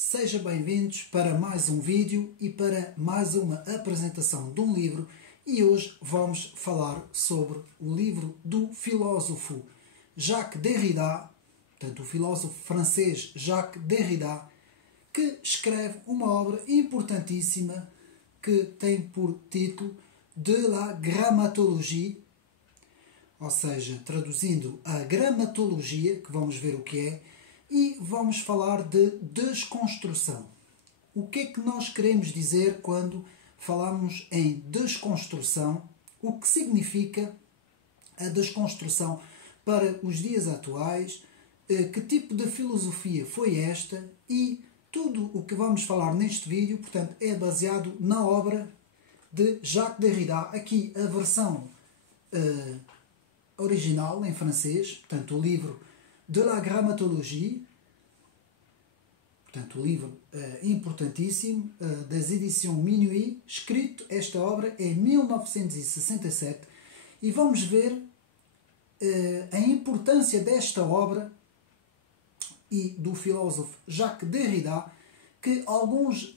Sejam bem-vindos para mais um vídeo e para mais uma apresentação de um livro, e hoje vamos falar sobre o livro do filósofo Jacques Derrida, portanto o filósofo francês Jacques Derrida, que escreve uma obra importantíssima que tem por título De la grammatologie, ou seja, traduzindo a gramatologia, que vamos ver o que é, e vamos falar de desconstrução. O que é que nós queremos dizer quando falamos em desconstrução? O que significa a desconstrução para os dias atuais? Que tipo de filosofia foi esta? E tudo o que vamos falar neste vídeo, portanto, é baseado na obra de Jacques Derrida. Aqui a versão original em francês, portanto, o livro De la grammatologie, portanto, o livro importantíssimo das edições Minuit, escrito esta obra em 1967, e vamos ver a importância desta obra e do filósofo Jacques Derrida, que alguns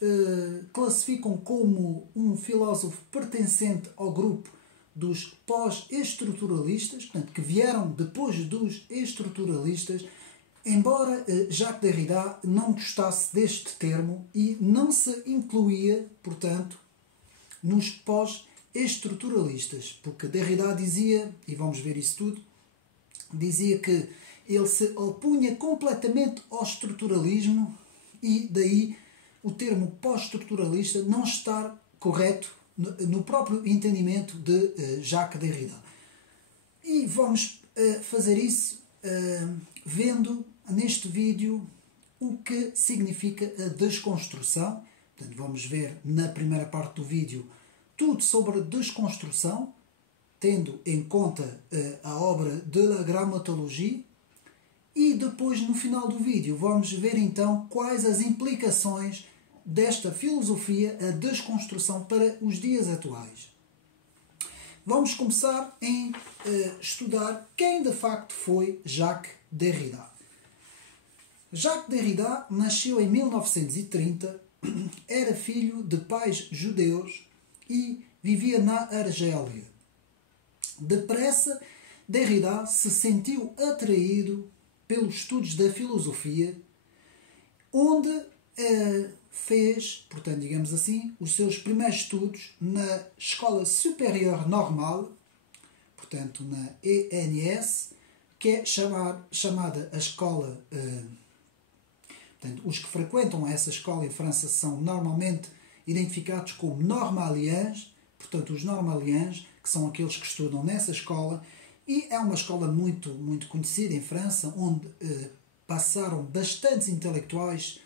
classificam como um filósofo pertencente ao grupo dos pós-estruturalistas, portanto, que vieram depois dos estruturalistas, embora Jacques Derrida não gostasse deste termo e não se incluía, portanto, nos pós-estruturalistas, porque Derrida dizia, e vamos ver isso tudo, dizia que ele se opunha completamente ao estruturalismo e daí o termo pós-estruturalista não estar correto no próprio entendimento de Jacques Derrida. E vamos fazer isso vendo neste vídeo o que significa a desconstrução. Portanto, vamos ver na primeira parte do vídeo tudo sobre a desconstrução, tendo em conta a obra de la grammatologie, e depois no final do vídeo vamos ver então quais as implicações desta filosofia, a desconstrução, para os dias atuais. Vamos começar em estudar quem de facto foi Jacques Derrida. Jacques Derrida nasceu em 1930, era filho de pais judeus e vivia na Argélia. Depressa, Derrida se sentiu atraído pelos estudos da filosofia, onde fez, portanto, digamos assim, os seus primeiros estudos na Escola Supérieure Normale, portanto, na ENS, que é chamada a escola. Portanto, os que frequentam essa escola em França são normalmente identificados como normaliens, portanto, os normaliens, que são aqueles que estudam nessa escola, e é uma escola muito conhecida em França, onde passaram bastantes intelectuais,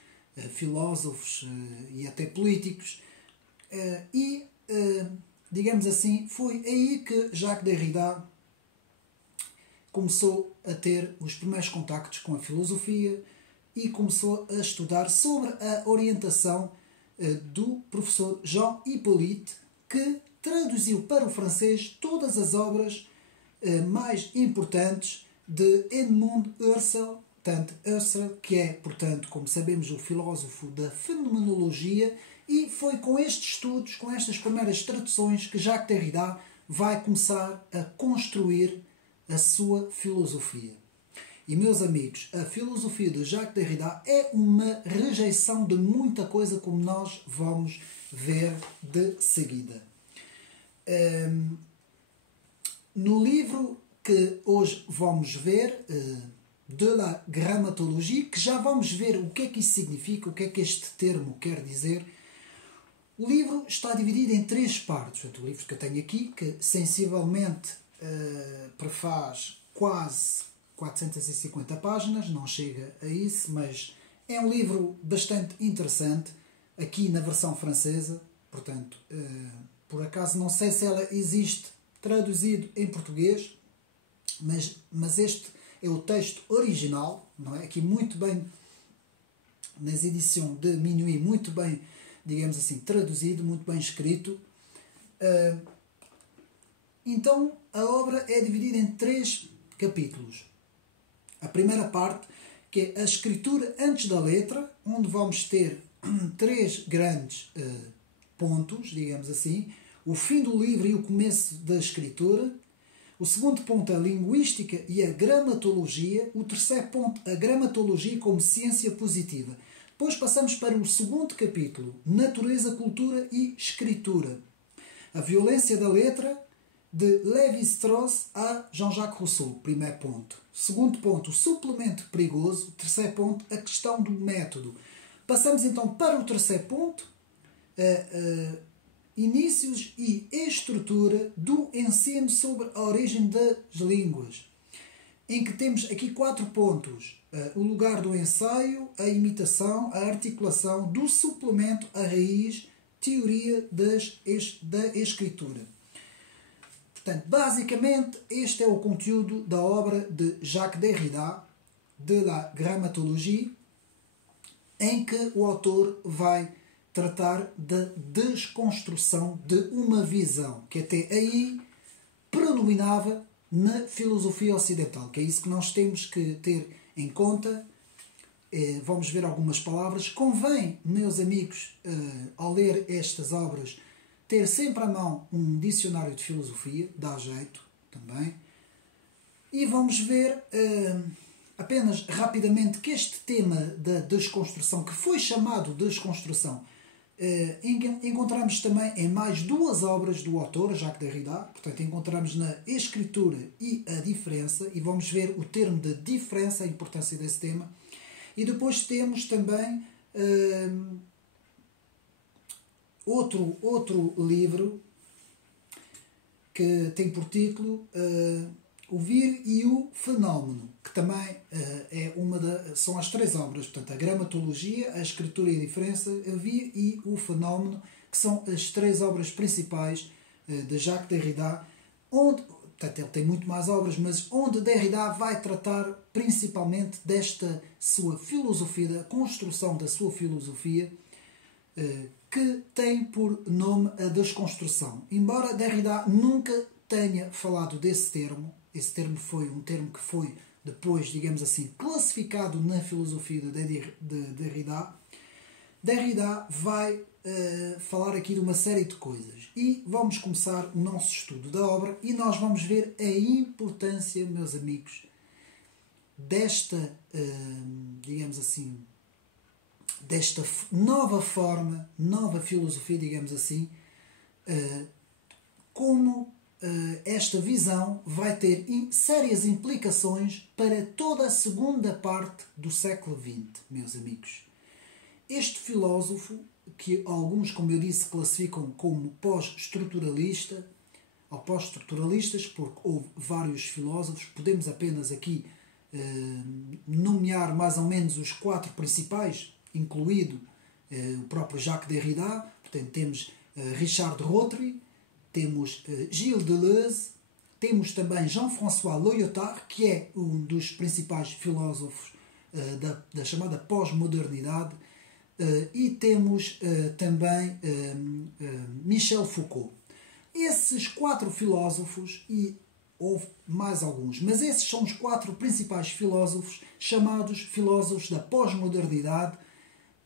filósofos e até políticos, e, digamos assim, foi aí que Jacques Derrida começou a ter os primeiros contactos com a filosofia e começou a estudar sobre a orientação do professor Jean Hippolyte, que traduziu para o francês todas as obras mais importantes de Edmund Husserl, portanto, Husserl, que é, portanto, como sabemos, o filósofo da fenomenologia, e foi com estes estudos, com estas primeiras traduções, que Jacques Derrida vai começar a construir a sua filosofia. E, meus amigos, a filosofia de Jacques Derrida é uma rejeição de muita coisa, como nós vamos ver de seguida. No livro que hoje vamos ver, De la grammatologie, que já vamos ver o que é que isso significa, o que é que este termo quer dizer, o livro está dividido em três partes. Portanto, o livro que eu tenho aqui, que sensivelmente prefaz quase 450 páginas, não chega a isso, mas é um livro bastante interessante, aqui na versão francesa. Portanto, por acaso não sei se ela existe traduzido em português, mas este é o texto original, não é? Aqui muito bem, nas edições de Minuit, muito bem, digamos assim, traduzido, muito bem escrito. Então, a obra é dividida em três capítulos. A primeira parte, que é a escritura antes da letra, onde vamos ter três grandes pontos, digamos assim: o fim do livro e o começo da escritura. O segundo ponto, a linguística e a gramatologia. O terceiro ponto, a gramatologia como ciência positiva. Depois passamos para o segundo capítulo, natureza, cultura e escritura. A violência da letra, de Lévi-Strauss a Jean-Jacques Rousseau, primeiro ponto. Segundo ponto, o suplemento perigoso. Terceiro ponto, a questão do método. Passamos então para o terceiro ponto, inícios e estrutura do ensino sobre a origem das línguas, em que temos aqui 4 pontos: o lugar do ensaio, a imitação, a articulação, do suplemento, a raiz, teoria da escritura. Portanto, basicamente, este é o conteúdo da obra de Jacques Derrida, de la Grammatologie, em que o autor vai tratar da desconstrução de uma visão que até aí predominava na filosofia ocidental, que é isso que nós temos que ter em conta. Vamos ver algumas palavras. Convém, meus amigos, ao ler estas obras, ter sempre à mão um dicionário de filosofia, dá jeito também. E vamos ver apenas rapidamente que este tema da desconstrução, que foi chamado desconstrução, encontramos também em mais 2 obras do autor, Jacques Derrida. Portanto, encontramos na escritura e a diferença, e vamos ver o termo de diferença, a importância desse tema. E depois temos também outro livro que tem por título O Vir e o Fenómeno, que também são as 3 obras, portanto, a gramatologia, a escritura e a diferença, o Vir e o Fenómeno, que são as 3 obras principais de Jacques Derrida, onde, portanto, ele tem muito mais obras, mas onde Derrida vai tratar principalmente desta sua filosofia, da construção da sua filosofia, que tem por nome a desconstrução. Embora Derrida nunca tenha falado desse termo, esse termo foi um termo que foi depois, digamos assim, classificado na filosofia de Derrida. Derrida vai falar aqui de uma série de coisas. E vamos começar o nosso estudo da obra e nós vamos ver a importância, meus amigos, desta, digamos assim, desta nova forma, nova filosofia, digamos assim, como esta visão vai ter sérias implicações para toda a segunda parte do século XX, meus amigos. Este filósofo, que alguns, como eu disse, classificam como pós-estruturalista, ou pós-estruturalistas, porque houve vários filósofos, podemos apenas aqui nomear mais ou menos os 4 principais, incluído o próprio Jacques Derrida. Portanto, temos Richard Rotary, temos Gilles Deleuze, temos também Jean-François Lyotard, que é um dos principais filósofos da chamada pós-modernidade, e temos também Michel Foucault. Esses 4 filósofos, e houve mais alguns, mas esses são os 4 principais filósofos chamados filósofos da pós-modernidade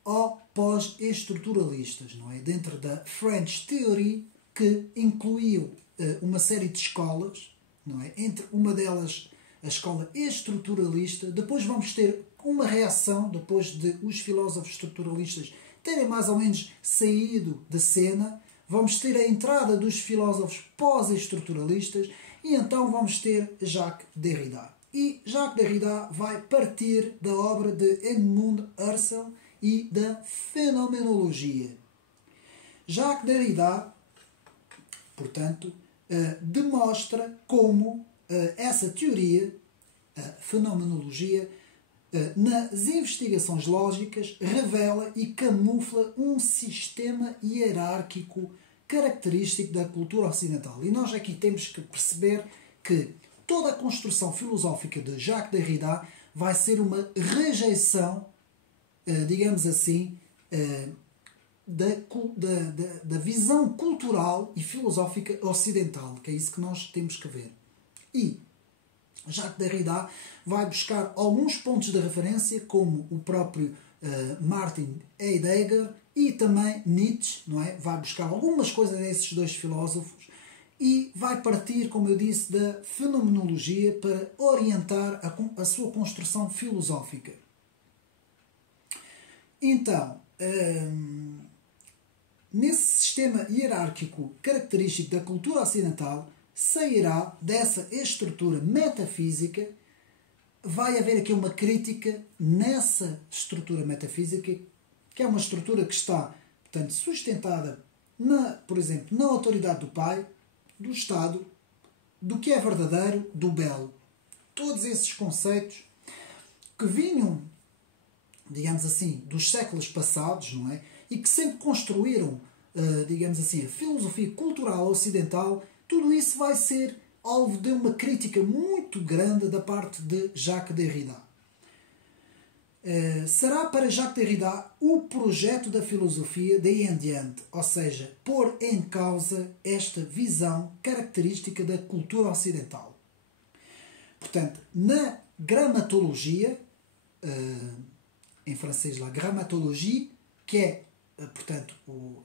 ou pós-estruturalistas, não é? Dentro da French Theory, que incluiu uma série de escolas, não é? Entre uma delas a escola estruturalista. Depois vamos ter uma reação, depois de os filósofos estruturalistas terem mais ou menos saído de cena, vamos ter a entrada dos filósofos pós-estruturalistas e então vamos ter Jacques Derrida. E Jacques Derrida vai partir da obra de Edmund Husserl e da fenomenologia. Jacques Derrida, portanto, demonstra como essa teoria, a fenomenologia, nas investigações lógicas, revela e camufla um sistema hierárquico característico da cultura ocidental. E nós aqui temos que perceber que toda a construção filosófica de Jacques Derrida vai ser uma rejeição, digamos assim, da visão cultural e filosófica ocidental, que é isso que nós temos que ver. E Jacques Derrida vai buscar alguns pontos de referência, como o próprio Martin Heidegger e também Nietzsche, não é? Vai buscar algumas coisas desses dois filósofos e vai partir, como eu disse, da fenomenologia para orientar a sua construção filosófica. Então, nesse sistema hierárquico característico da cultura ocidental, sairá dessa estrutura metafísica. Vai haver aqui uma crítica nessa estrutura metafísica, que é uma estrutura que está, portanto, sustentada, por exemplo, na autoridade do Pai, do Estado, do que é verdadeiro, do belo. Todos esses conceitos que vinham, digamos assim, dos séculos passados, não é? E que sempre construíram, digamos assim, a filosofia cultural ocidental, tudo isso vai ser alvo de uma crítica muito grande da parte de Jacques Derrida. Será para Jacques Derrida o projeto da filosofia daí em diante, ou seja, pôr em causa esta visão característica da cultura ocidental. Portanto, na gramatologia, em francês la grammatologie, que é, portanto,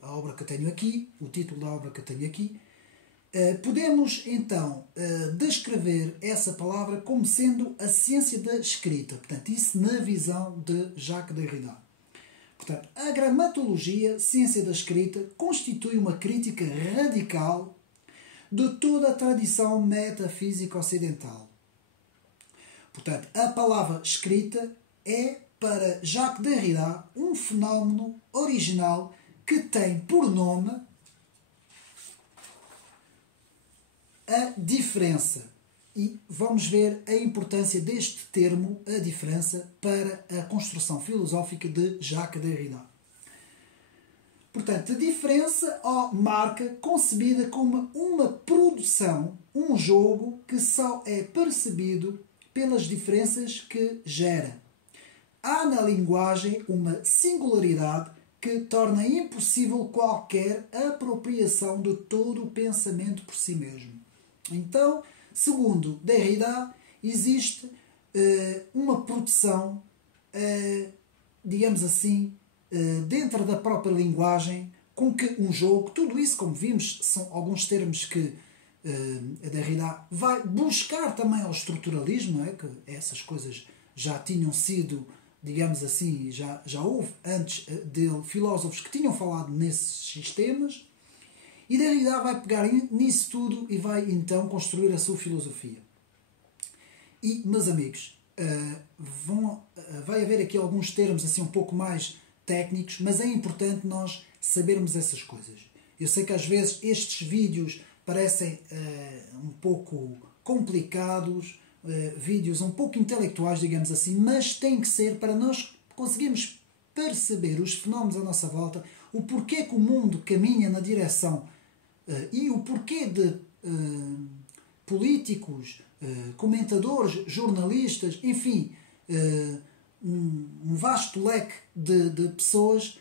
a obra que eu tenho aqui, o título da obra que eu tenho aqui, podemos então descrever essa palavra como sendo a ciência da escrita. Portanto, isso na visão de Jacques Derrida. Portanto, a gramatologia, ciência da escrita, constitui uma crítica radical de toda a tradição metafísica ocidental. Portanto, a palavra escrita é, para Jacques Derrida, um fenómeno original que tem por nome a diferença. E vamos ver a importância deste termo, a diferença, para a construção filosófica de Jacques Derrida. Portanto, a diferença ou marca concebida como uma produção, um jogo que só é percebido pelas diferenças que gera. Há na linguagem uma singularidade que torna impossível qualquer apropriação de todo o pensamento por si mesmo. Então, segundo Derrida, existe uma produção, digamos assim, dentro da própria linguagem, com que um jogo, tudo isso, como vimos, são alguns termos que Derrida vai buscar também ao estruturalismo, não é? Que essas coisas já tinham sido, digamos assim, já houve antes dele filósofos que tinham falado nesses sistemas. E Derrida vai pegar nisso tudo e vai então construir a sua filosofia. E, meus amigos, vai haver aqui alguns termos assim um pouco mais técnicos, mas é importante nós sabermos essas coisas. Eu sei que às vezes estes vídeos parecem um pouco complicados, vídeos um pouco intelectuais, digamos assim, mas tem que ser para nós conseguirmos perceber os fenómenos à nossa volta, o porquê que o mundo caminha na direção e o porquê de políticos, comentadores, jornalistas, enfim, um vasto leque de pessoas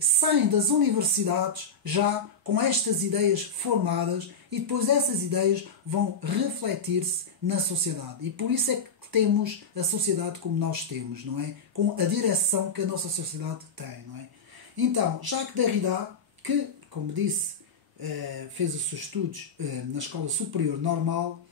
saem das universidades já com estas ideias formadas e depois essas ideias vão refletir-se na sociedade. E por isso é que temos a sociedade como nós temos, não é? Com a direção que a nossa sociedade tem, não é? Então, Jacques Derrida, que, como disse, fez os seus estudos na Escola Superior Normal,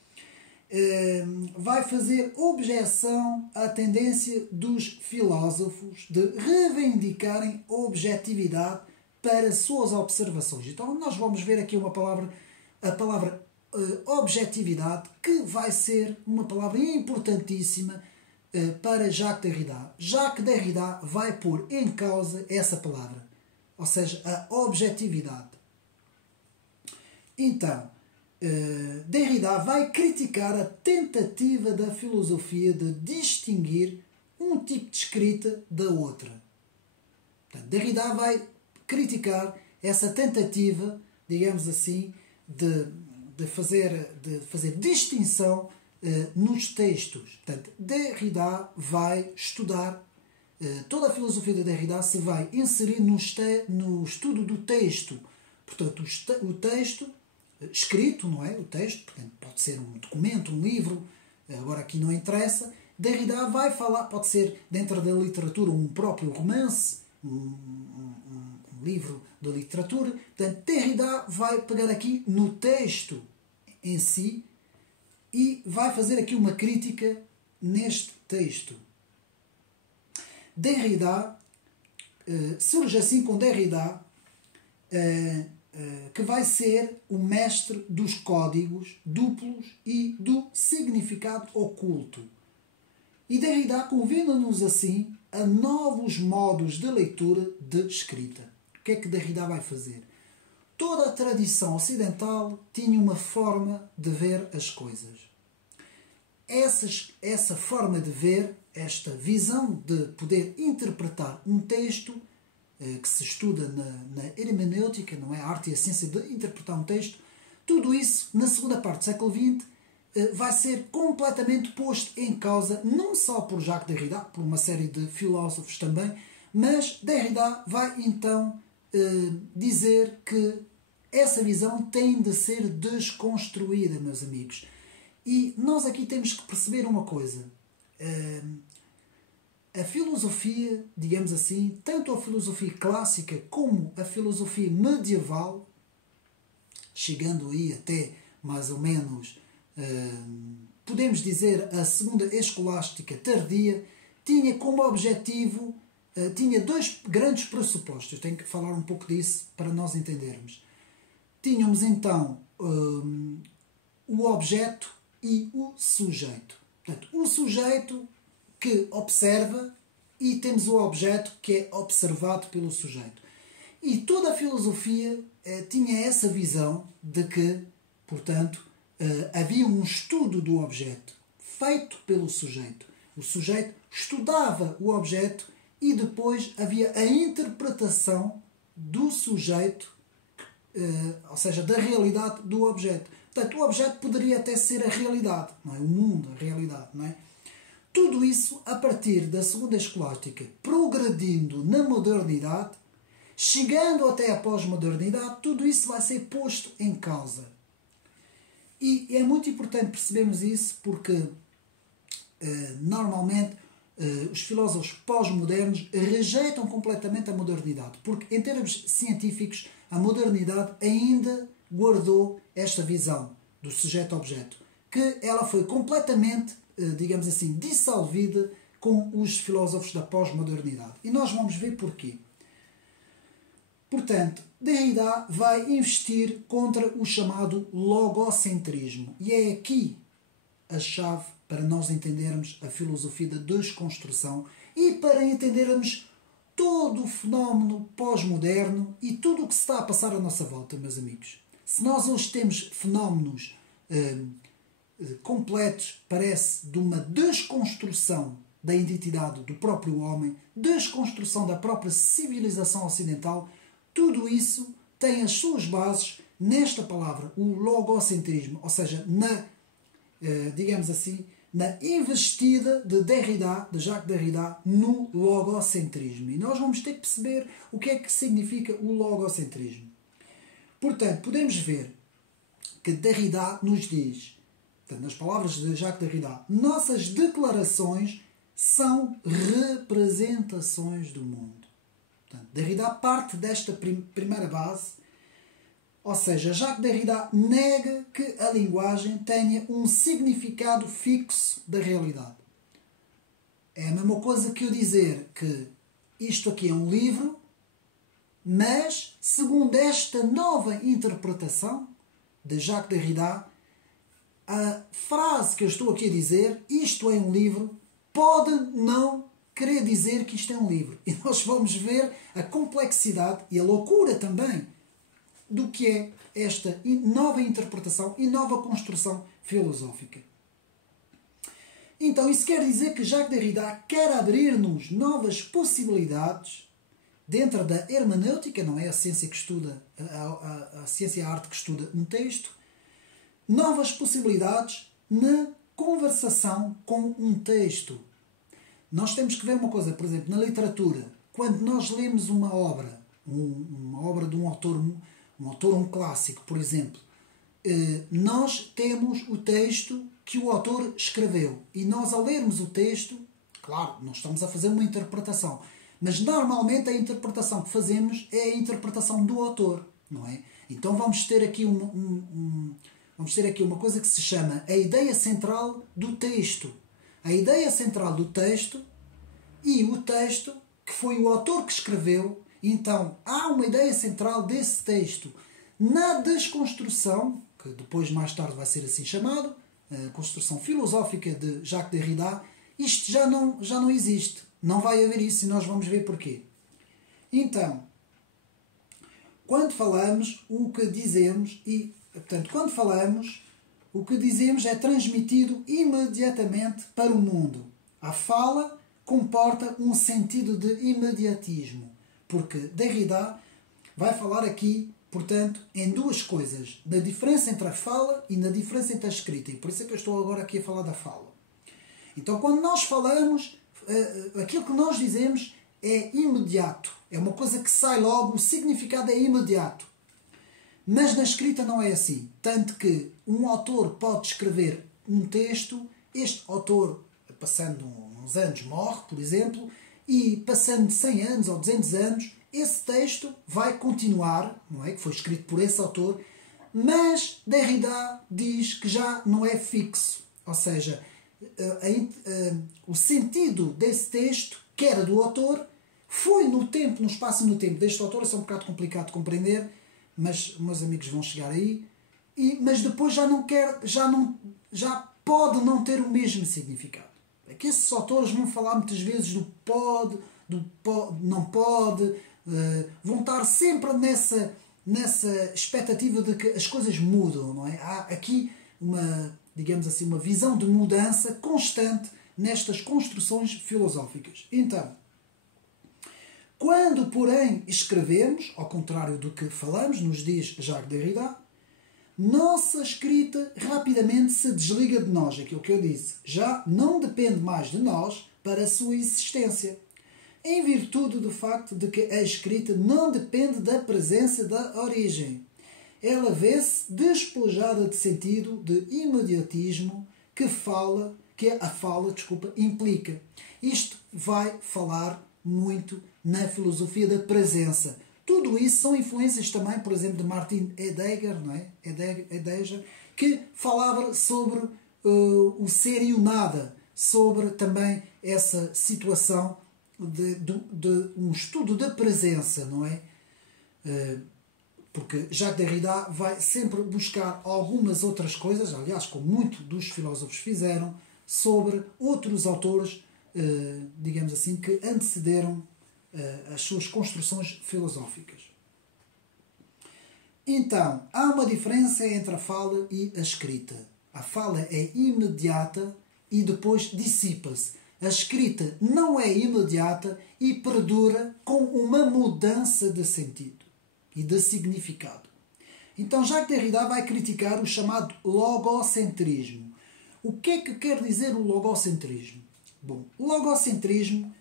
vai fazer objeção à tendência dos filósofos de reivindicarem objetividade para suas observações. Então nós vamos ver aqui a palavra objetividade, que vai ser uma palavra importantíssima para Jacques Derrida. Jacques Derrida vai pôr em causa essa palavra, ou seja, a objetividade. Então, Derrida vai criticar a tentativa da filosofia de distinguir um tipo de escrita da outra. Portanto, Derrida vai criticar essa tentativa, digamos assim, de fazer distinção nos textos. Portanto, Derrida vai estudar, toda a filosofia de Derrida se vai inserir no estudo do texto. Portanto, o texto escrito, não é? O texto, portanto, pode ser um documento, um livro, agora aqui não interessa. Derrida vai falar, pode ser dentro da literatura um próprio romance, um livro de literatura. Portanto, Derrida vai pegar aqui no texto em si e vai fazer aqui uma crítica neste texto. Derrida surge assim com Derrida, que vai ser o mestre dos códigos duplos e do significado oculto. E Derrida convida-nos assim a novos modos de leitura de escrita. O que é que Derrida vai fazer? Toda a tradição ocidental tinha uma forma de ver as coisas. Essa forma de ver, esta visão de poder interpretar um texto, que se estuda na hermenêutica, não é? A arte e a ciência de interpretar um texto, tudo isso, na segunda parte do século XX, vai ser completamente posto em causa, não só por Jacques Derrida, por uma série de filósofos também, mas Derrida vai então dizer que essa visão tem de ser desconstruída, meus amigos. E nós aqui temos que perceber uma coisa. A filosofia, digamos assim, tanto a filosofia clássica como a filosofia medieval, chegando aí até mais ou menos, podemos dizer, a segunda escolástica tardia, tinha como objetivo, tinha dois grandes pressupostos. Eu tenho que falar um pouco disso para nós entendermos. Tínhamos então o objeto e o sujeito. Portanto, o sujeito que observa e temos o objeto que é observado pelo sujeito. E toda a filosofia tinha essa visão de que, portanto, havia um estudo do objeto feito pelo sujeito. O sujeito estudava o objeto e depois havia a interpretação do sujeito, ou seja, da realidade do objeto. Portanto, o objeto poderia até ser a realidade, não é? O mundo, a realidade, não é? Tudo isso a partir da segunda escolástica, progredindo na modernidade, chegando até a pós-modernidade, tudo isso vai ser posto em causa. E é muito importante percebermos isso porque normalmente os filósofos pós-modernos rejeitam completamente a modernidade, porque em termos científicos a modernidade ainda guardou esta visão do sujeito-objeto, que ela foi completamente, digamos assim, dissolvida com os filósofos da pós-modernidade. E nós vamos ver porquê. Portanto, Derrida vai investir contra o chamado logocentrismo. E é aqui a chave para nós entendermos a filosofia da desconstrução e para entendermos todo o fenómeno pós-moderno e tudo o que se está a passar à nossa volta, meus amigos. Se nós hoje temos fenómenos completos, parece, de uma desconstrução da identidade do próprio homem, desconstrução da própria civilização ocidental, tudo isso tem as suas bases nesta palavra, o logocentrismo, ou seja, digamos assim, na investida de Derrida, de Jacques Derrida, no logocentrismo. E nós vamos ter que perceber o que é que significa o logocentrismo. Portanto, podemos ver que Derrida nos diz, portanto, nas palavras de Jacques Derrida, nossas declarações são representações do mundo. Portanto, Derrida parte desta primeira base, ou seja, Jacques Derrida nega que a linguagem tenha um significado fixo da realidade. É a mesma coisa que eu dizer que isto aqui é um livro, mas, segundo esta nova interpretação de Jacques Derrida, a frase que eu estou aqui a dizer, isto é um livro, pode não querer dizer que isto é um livro. E nós vamos ver a complexidade e a loucura também do que é esta nova interpretação e nova construção filosófica. Então, isso quer dizer que Jacques Derrida quer abrir-nos novas possibilidades dentro da hermenêutica, não é? A ciência que estuda, a ciência e a arte que estuda um texto, novas possibilidades na conversação com um texto. Nós temos que ver uma coisa, por exemplo, na literatura, quando nós lemos uma obra de um autor, um clássico, por exemplo, nós temos o texto que o autor escreveu. E nós, ao lermos o texto, claro, não estamos a fazer uma interpretação, mas normalmente a interpretação que fazemos é a interpretação do autor, não é? Então vamos ter aqui uma coisa que se chama a ideia central do texto. A ideia central do texto e o texto que foi o autor que escreveu. Então há uma ideia central desse texto. Na desconstrução, que depois mais tarde vai ser assim chamado, a construção filosófica de Jacques Derrida, isto já não existe. Não vai haver isso e nós vamos ver porquê. Então, quando falamos, o que dizemos o que dizemos é transmitido imediatamente para o mundo. A fala comporta um sentido de imediatismo, porque Derrida vai falar aqui, portanto, em duas coisas, da diferença entre a fala e na diferença entre a escrita. E por isso é que eu estou agora aqui a falar da fala. Então, quando nós falamos, aquilo que nós dizemos é imediato. É uma coisa que sai logo, o significado é imediato. Mas na escrita não é assim. Tanto que um autor pode escrever um texto, este autor, passando uns anos, morre, por exemplo, e passando 100 anos ou 200 anos, esse texto vai continuar, não é? Que foi escrito por esse autor, mas Derrida diz que já não é fixo. Ou seja, o sentido desse texto, que era do autor, foi no tempo, no espaço e no tempo deste autor. Isso é um bocado complicado de compreender, mas meus amigos vão chegar aí. Mas depois já pode não ter o mesmo significado. É que esses autores vão falar muitas vezes do pode, não pode, vão estar sempre nessa expectativa de que as coisas mudam, não é? Há aqui digamos assim, uma visão de mudança constante nestas construções filosóficas. Então, quando, porém, escrevemos, ao contrário do que falamos, nos diz Jacques Derrida, nossa escrita rapidamente se desliga de nós, aquilo que eu disse. Já não depende mais de nós para a sua existência, em virtude do facto de que a escrita não depende da presença da origem. Ela vê-se despojada de sentido de imediatismo que a fala implica. Isto vai falar muito na filosofia da presença. Tudo isso são influências também, por exemplo, de Martin Heidegger, não é? Heidegger, que falava sobre o ser e o nada, sobre também essa situação de um estudo da presença, não é? Porque Jacques Derrida vai sempre buscar algumas outras coisas, aliás, como muitos dos filósofos fizeram, sobre outros autores, digamos assim, que antecederam as suas construções filosóficas. Então, há uma diferença entre a fala e a escrita. A fala é imediata e depois dissipa-se. A escrita não é imediata e perdura com uma mudança de sentido e de significado. Então Jacques Derrida vai criticar o chamado logocentrismo. O que é que quer dizer o logocentrismo? Bom, o logocentrismo,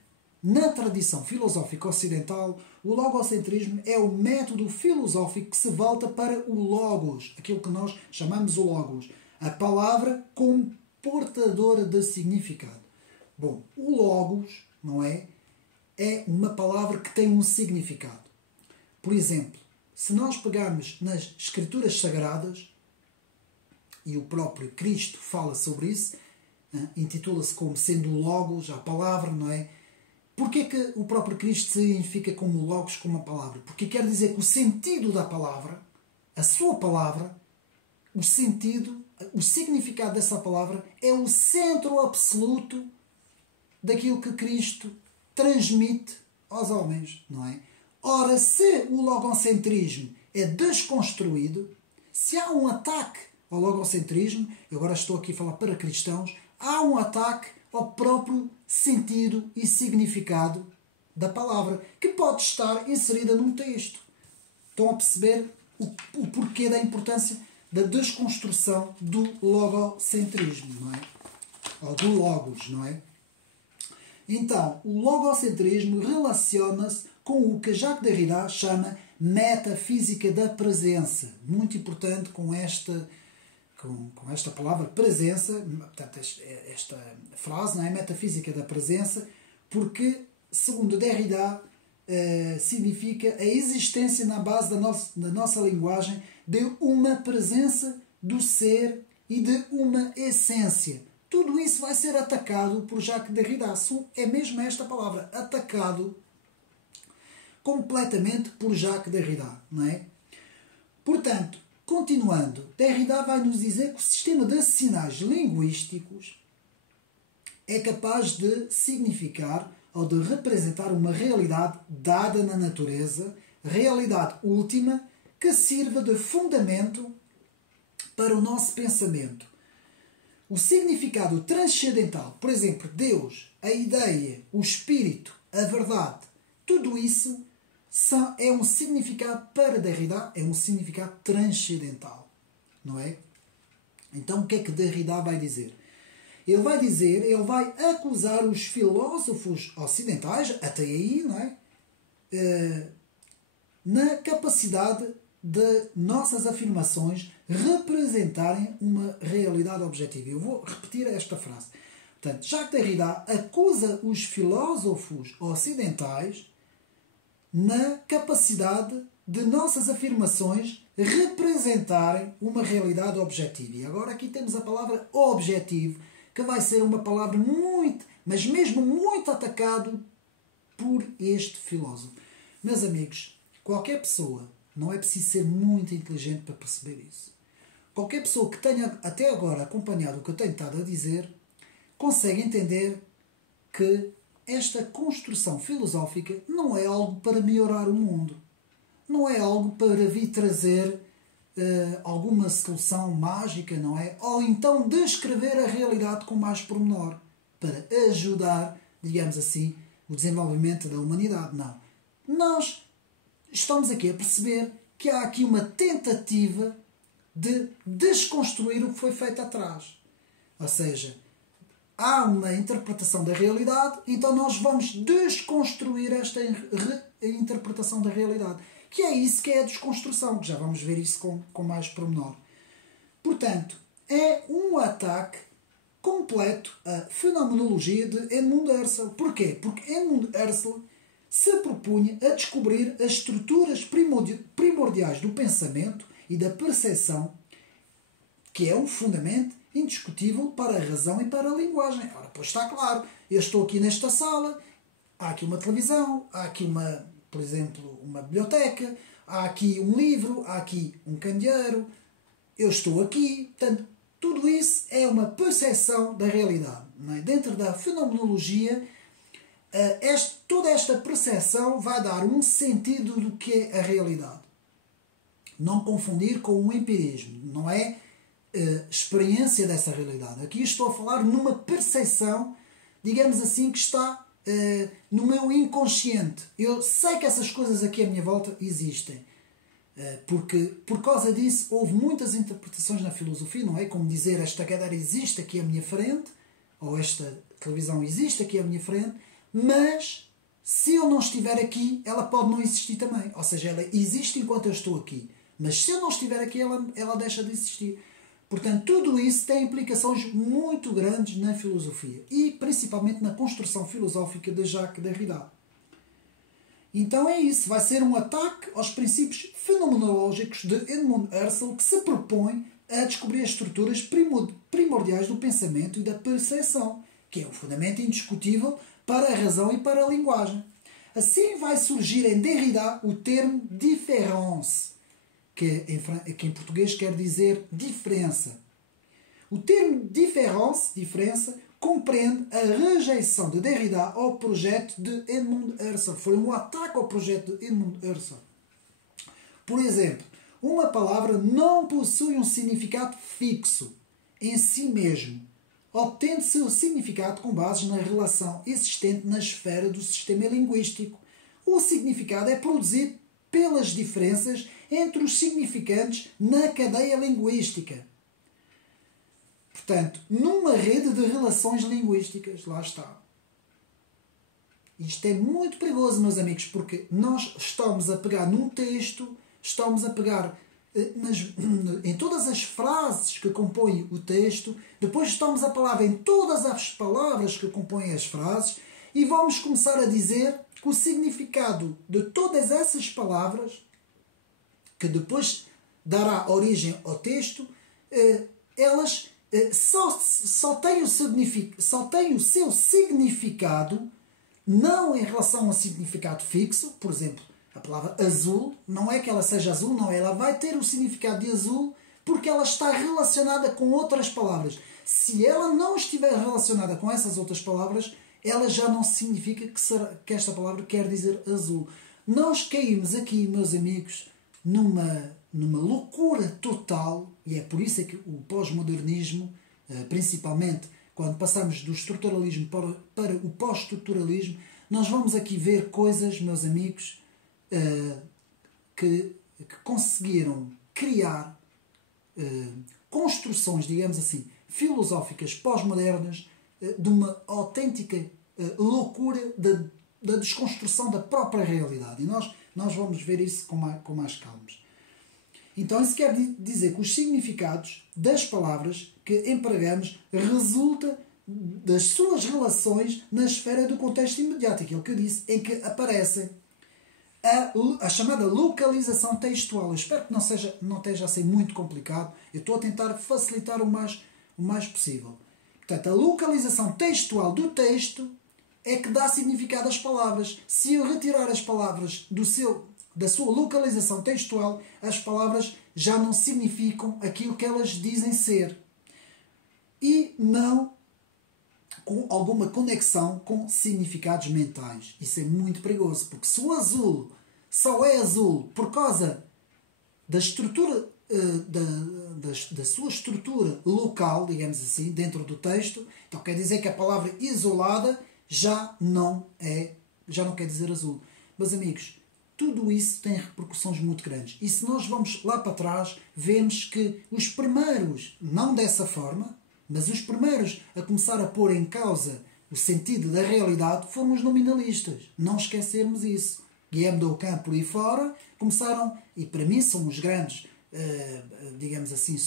na tradição filosófica ocidental, o logocentrismo é o método filosófico que se volta para o logos, aquilo que nós chamamos o logos, a palavra como portadora de significado. Bom, o logos, não é? É uma palavra que tem um significado. Por exemplo, se nós pegarmos nas Escrituras Sagradas, e o próprio Cristo fala sobre isso, intitula-se como sendo o Logos, a palavra, não é? Porquê que o próprio Cristo se identifica como Logos, como a palavra? Porque quer dizer que o sentido da palavra, a sua palavra, o sentido, o significado dessa palavra é o centro absoluto daquilo que Cristo transmite aos homens, não é? Ora, se o logocentrismo é desconstruído, se há um ataque ao logocentrismo, eu agora estou aqui a falar para cristãos, há um ataque ao próprio sentido e significado da palavra, que pode estar inserida num texto. Estão a perceber o porquê da importância da desconstrução do logocentrismo, não é? Ou do logos, não é? Então, o logocentrismo relaciona-se com o que Jacques Derrida chama metafísica da presença. Muito importante com com esta palavra presença, portanto, esta frase, não é? Metafísica da presença, porque, segundo Derrida, significa a existência na base da nossa linguagem de uma presença do ser e de uma essência. Tudo isso vai ser atacado por Jacques Derrida. É mesmo esta palavra, atacado completamente por Jacques Derrida, não é? Portanto, continuando, Derrida vai nos dizer que o sistema de sinais linguísticos é capaz de significar ou de representar uma realidade dada na natureza, realidade última, que sirva de fundamento para o nosso pensamento. O significado transcendental, por exemplo, Deus, a ideia, o espírito, a verdade, tudo isso é um significado para Derrida, é um significado transcendental, não é? Então o que é que Derrida vai dizer? Ele vai acusar os filósofos ocidentais, até aí, não é? Na capacidade de nossas afirmações representarem uma realidade objetiva. Eu vou repetir esta frase. Portanto, Jacques Derrida acusa os filósofos ocidentais na capacidade de nossas afirmações representarem uma realidade objetiva. E agora aqui temos a palavra objetivo, que vai ser uma palavra muito, mas mesmo muito atacado por este filósofo. Meus amigos, qualquer pessoa, não é preciso ser muito inteligente para perceber isso. Qualquer pessoa que tenha até agora acompanhado o que eu tenho estado a dizer, consegue entender que esta construção filosófica não é algo para melhorar o mundo. Não é algo para vir trazer alguma solução mágica, não é? Ou então descrever a realidade com mais pormenor, para ajudar, digamos assim, o desenvolvimento da humanidade. Não. Nós estamos aqui a perceber que há aqui uma tentativa de desconstruir o que foi feito atrás. Ou seja, há uma interpretação da realidade, então nós vamos desconstruir esta interpretação da realidade. Que é isso que é a desconstrução, que já vamos ver isso com mais pormenor. Portanto, é um ataque completo à fenomenologia de Edmund Husserl. Porquê? Porque Edmund Husserl se propunha a descobrir as estruturas primordiais do pensamento e da percepção, que é um fundamento indiscutível para a razão e para a linguagem. Ora, pois está claro, eu estou aqui nesta sala, há aqui uma televisão, há aqui por exemplo, uma biblioteca, há aqui um livro, há aqui um candeeiro, eu estou aqui. Portanto, tudo isso é uma percepção da realidade. Não é? Dentro da fenomenologia, toda esta percepção vai dar um sentido do que é a realidade. Não confundir com um empirismo. Não é experiência dessa realidade. Aqui estou a falar numa percepção, digamos assim, que está no meu inconsciente. Eu sei que essas coisas aqui à minha volta existem. Porque por causa disso houve muitas interpretações na filosofia, não é? Como dizer, esta cadeira existe aqui à minha frente, ou esta televisão existe aqui à minha frente, mas se eu não estiver aqui, ela pode não existir também. Ou seja, ela existe enquanto eu estou aqui, mas se eu não estiver aqui, ela deixa de existir. Portanto, tudo isso tem implicações muito grandes na filosofia e principalmente na construção filosófica de Jacques Derrida. Então é isso, vai ser um ataque aos princípios fenomenológicos de Edmund Husserl, que se propõe a descobrir as estruturas primordiais do pensamento e da percepção, que é um fundamento indiscutível para a razão e para a linguagem. Assim vai surgir em Derrida o termo différence, que em português quer dizer diferença. O termo diferença, compreende a rejeição de Derrida ao projeto de Edmund Husserl. Foi um ataque ao projeto de Edmund Husserl. Por exemplo, uma palavra não possui um significado fixo em si mesmo, obtendo seu significado com base na relação existente na esfera do sistema linguístico. O significado é produzido pelas diferenças entre os significantes na cadeia linguística. Portanto, numa rede de relações linguísticas, lá está. Isto é muito perigoso, meus amigos, porque nós estamos a pegar num texto, estamos a pegar em todas as frases que compõem o texto, depois estamos a palavra em todas as palavras que compõem as frases e vamos começar a dizer que o significado de todas essas palavras, que depois dará origem ao texto, elas só têm o seu significado não em relação a um significado fixo. Por exemplo, a palavra azul, não é que ela seja azul, não, ela vai ter o significado de azul porque ela está relacionada com outras palavras. Se ela não estiver relacionada com essas outras palavras, ela já não significa que esta palavra quer dizer azul. Nós caímos aqui, meus amigos, numa loucura total, e é por isso é que o pós-modernismo, principalmente quando passamos do estruturalismo para o pós-estruturalismo, nós vamos aqui ver coisas, meus amigos, que conseguiram criar construções, digamos assim, filosóficas pós-modernas, de uma autêntica loucura da desconstrução da própria realidade. E nós vamos ver isso com mais calmas. Então isso quer dizer que os significados das palavras que empregamos resulta das suas relações na esfera do contexto imediato, aquilo que eu disse, em que aparecem a chamada localização textual. Eu espero que não esteja a ser muito complicado. Eu estou a tentar facilitar o mais possível. Portanto, a localização textual do texto é que dá significado às palavras. Se eu retirar as palavras da sua localização textual, as palavras já não significam aquilo que elas dizem ser. E não com alguma conexão com significados mentais. Isso é muito perigoso, porque se o azul só é azul por causa da estrutura, da sua estrutura local, digamos assim, dentro do texto, então quer dizer que a palavra isolada já não quer dizer azul. Meus amigos, tudo isso tem repercussões muito grandes. E se nós vamos lá para trás, vemos que os primeiros, não dessa forma, mas os primeiros a começar a pôr em causa o sentido da realidade foram os nominalistas. Não esquecermos isso. Guillaume de Ockham, por aí fora, começaram, e para mim são os grandes, digamos assim,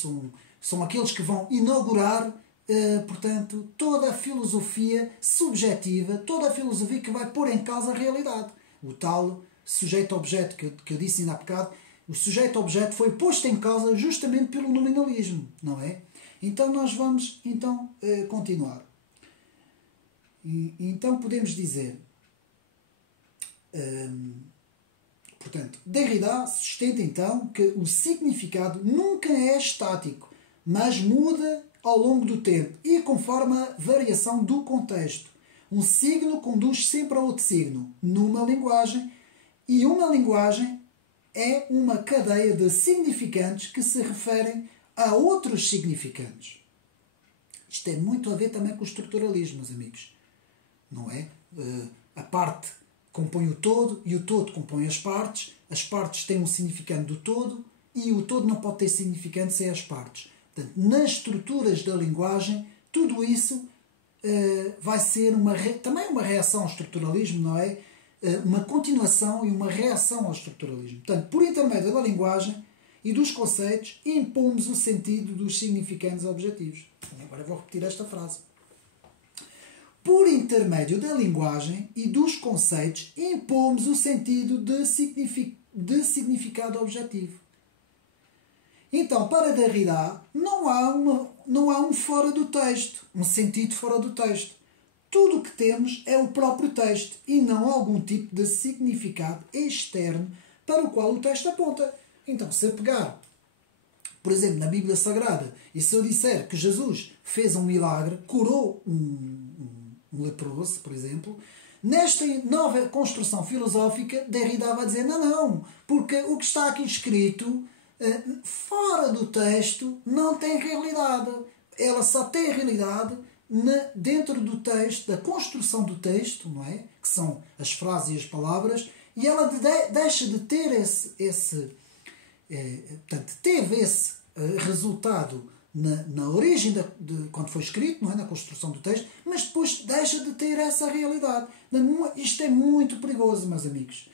são aqueles que vão inaugurar, portanto, toda a filosofia subjetiva, toda a filosofia que vai pôr em causa a realidade. O tal sujeito-objeto que eu disse ainda há bocado, o sujeito-objeto foi posto em causa justamente pelo nominalismo, não é? Então nós vamos continuar. Então podemos dizer, portanto, Derrida sustenta então que o significado nunca é estático, mas muda ao longo do tempo e conforme a variação do contexto. Um signo conduz sempre a outro signo numa linguagem, e uma linguagem é uma cadeia de significantes que se referem a outros significantes. Isto tem muito a ver também com o estruturalismo, meus amigos. Não é? A parte compõe o todo e o todo compõe as partes têm um significante do todo e o todo não pode ter significante sem as partes. Portanto, nas estruturas da linguagem, tudo isso vai ser também uma reação ao estruturalismo, não é? Uma continuação e uma reação ao estruturalismo. Portanto, por intermédio da linguagem e dos conceitos, impomos o sentido dos significantes objetivos. Agora vou repetir esta frase. Por intermédio da linguagem e dos conceitos, impomos o sentido de significado objetivo. Então, para Derrida, não há um fora do texto, um sentido fora do texto. Tudo o que temos é o próprio texto e não algum tipo de significado externo para o qual o texto aponta. Então, se eu pegar, por exemplo, na Bíblia Sagrada, e se eu disser que Jesus fez um milagre, curou um leproso, por exemplo, nesta nova construção filosófica, Derrida vai dizer, não, porque o que está aqui escrito, fora do texto, não tem realidade. Ela só tem realidade dentro do texto, da construção do texto, não é? Que são as frases e as palavras, e ela deixa de ter portanto, teve esse resultado na origem de quando foi escrito, não é? Na construção do texto, mas depois deixa de ter essa realidade. Isto é muito perigoso, meus amigos.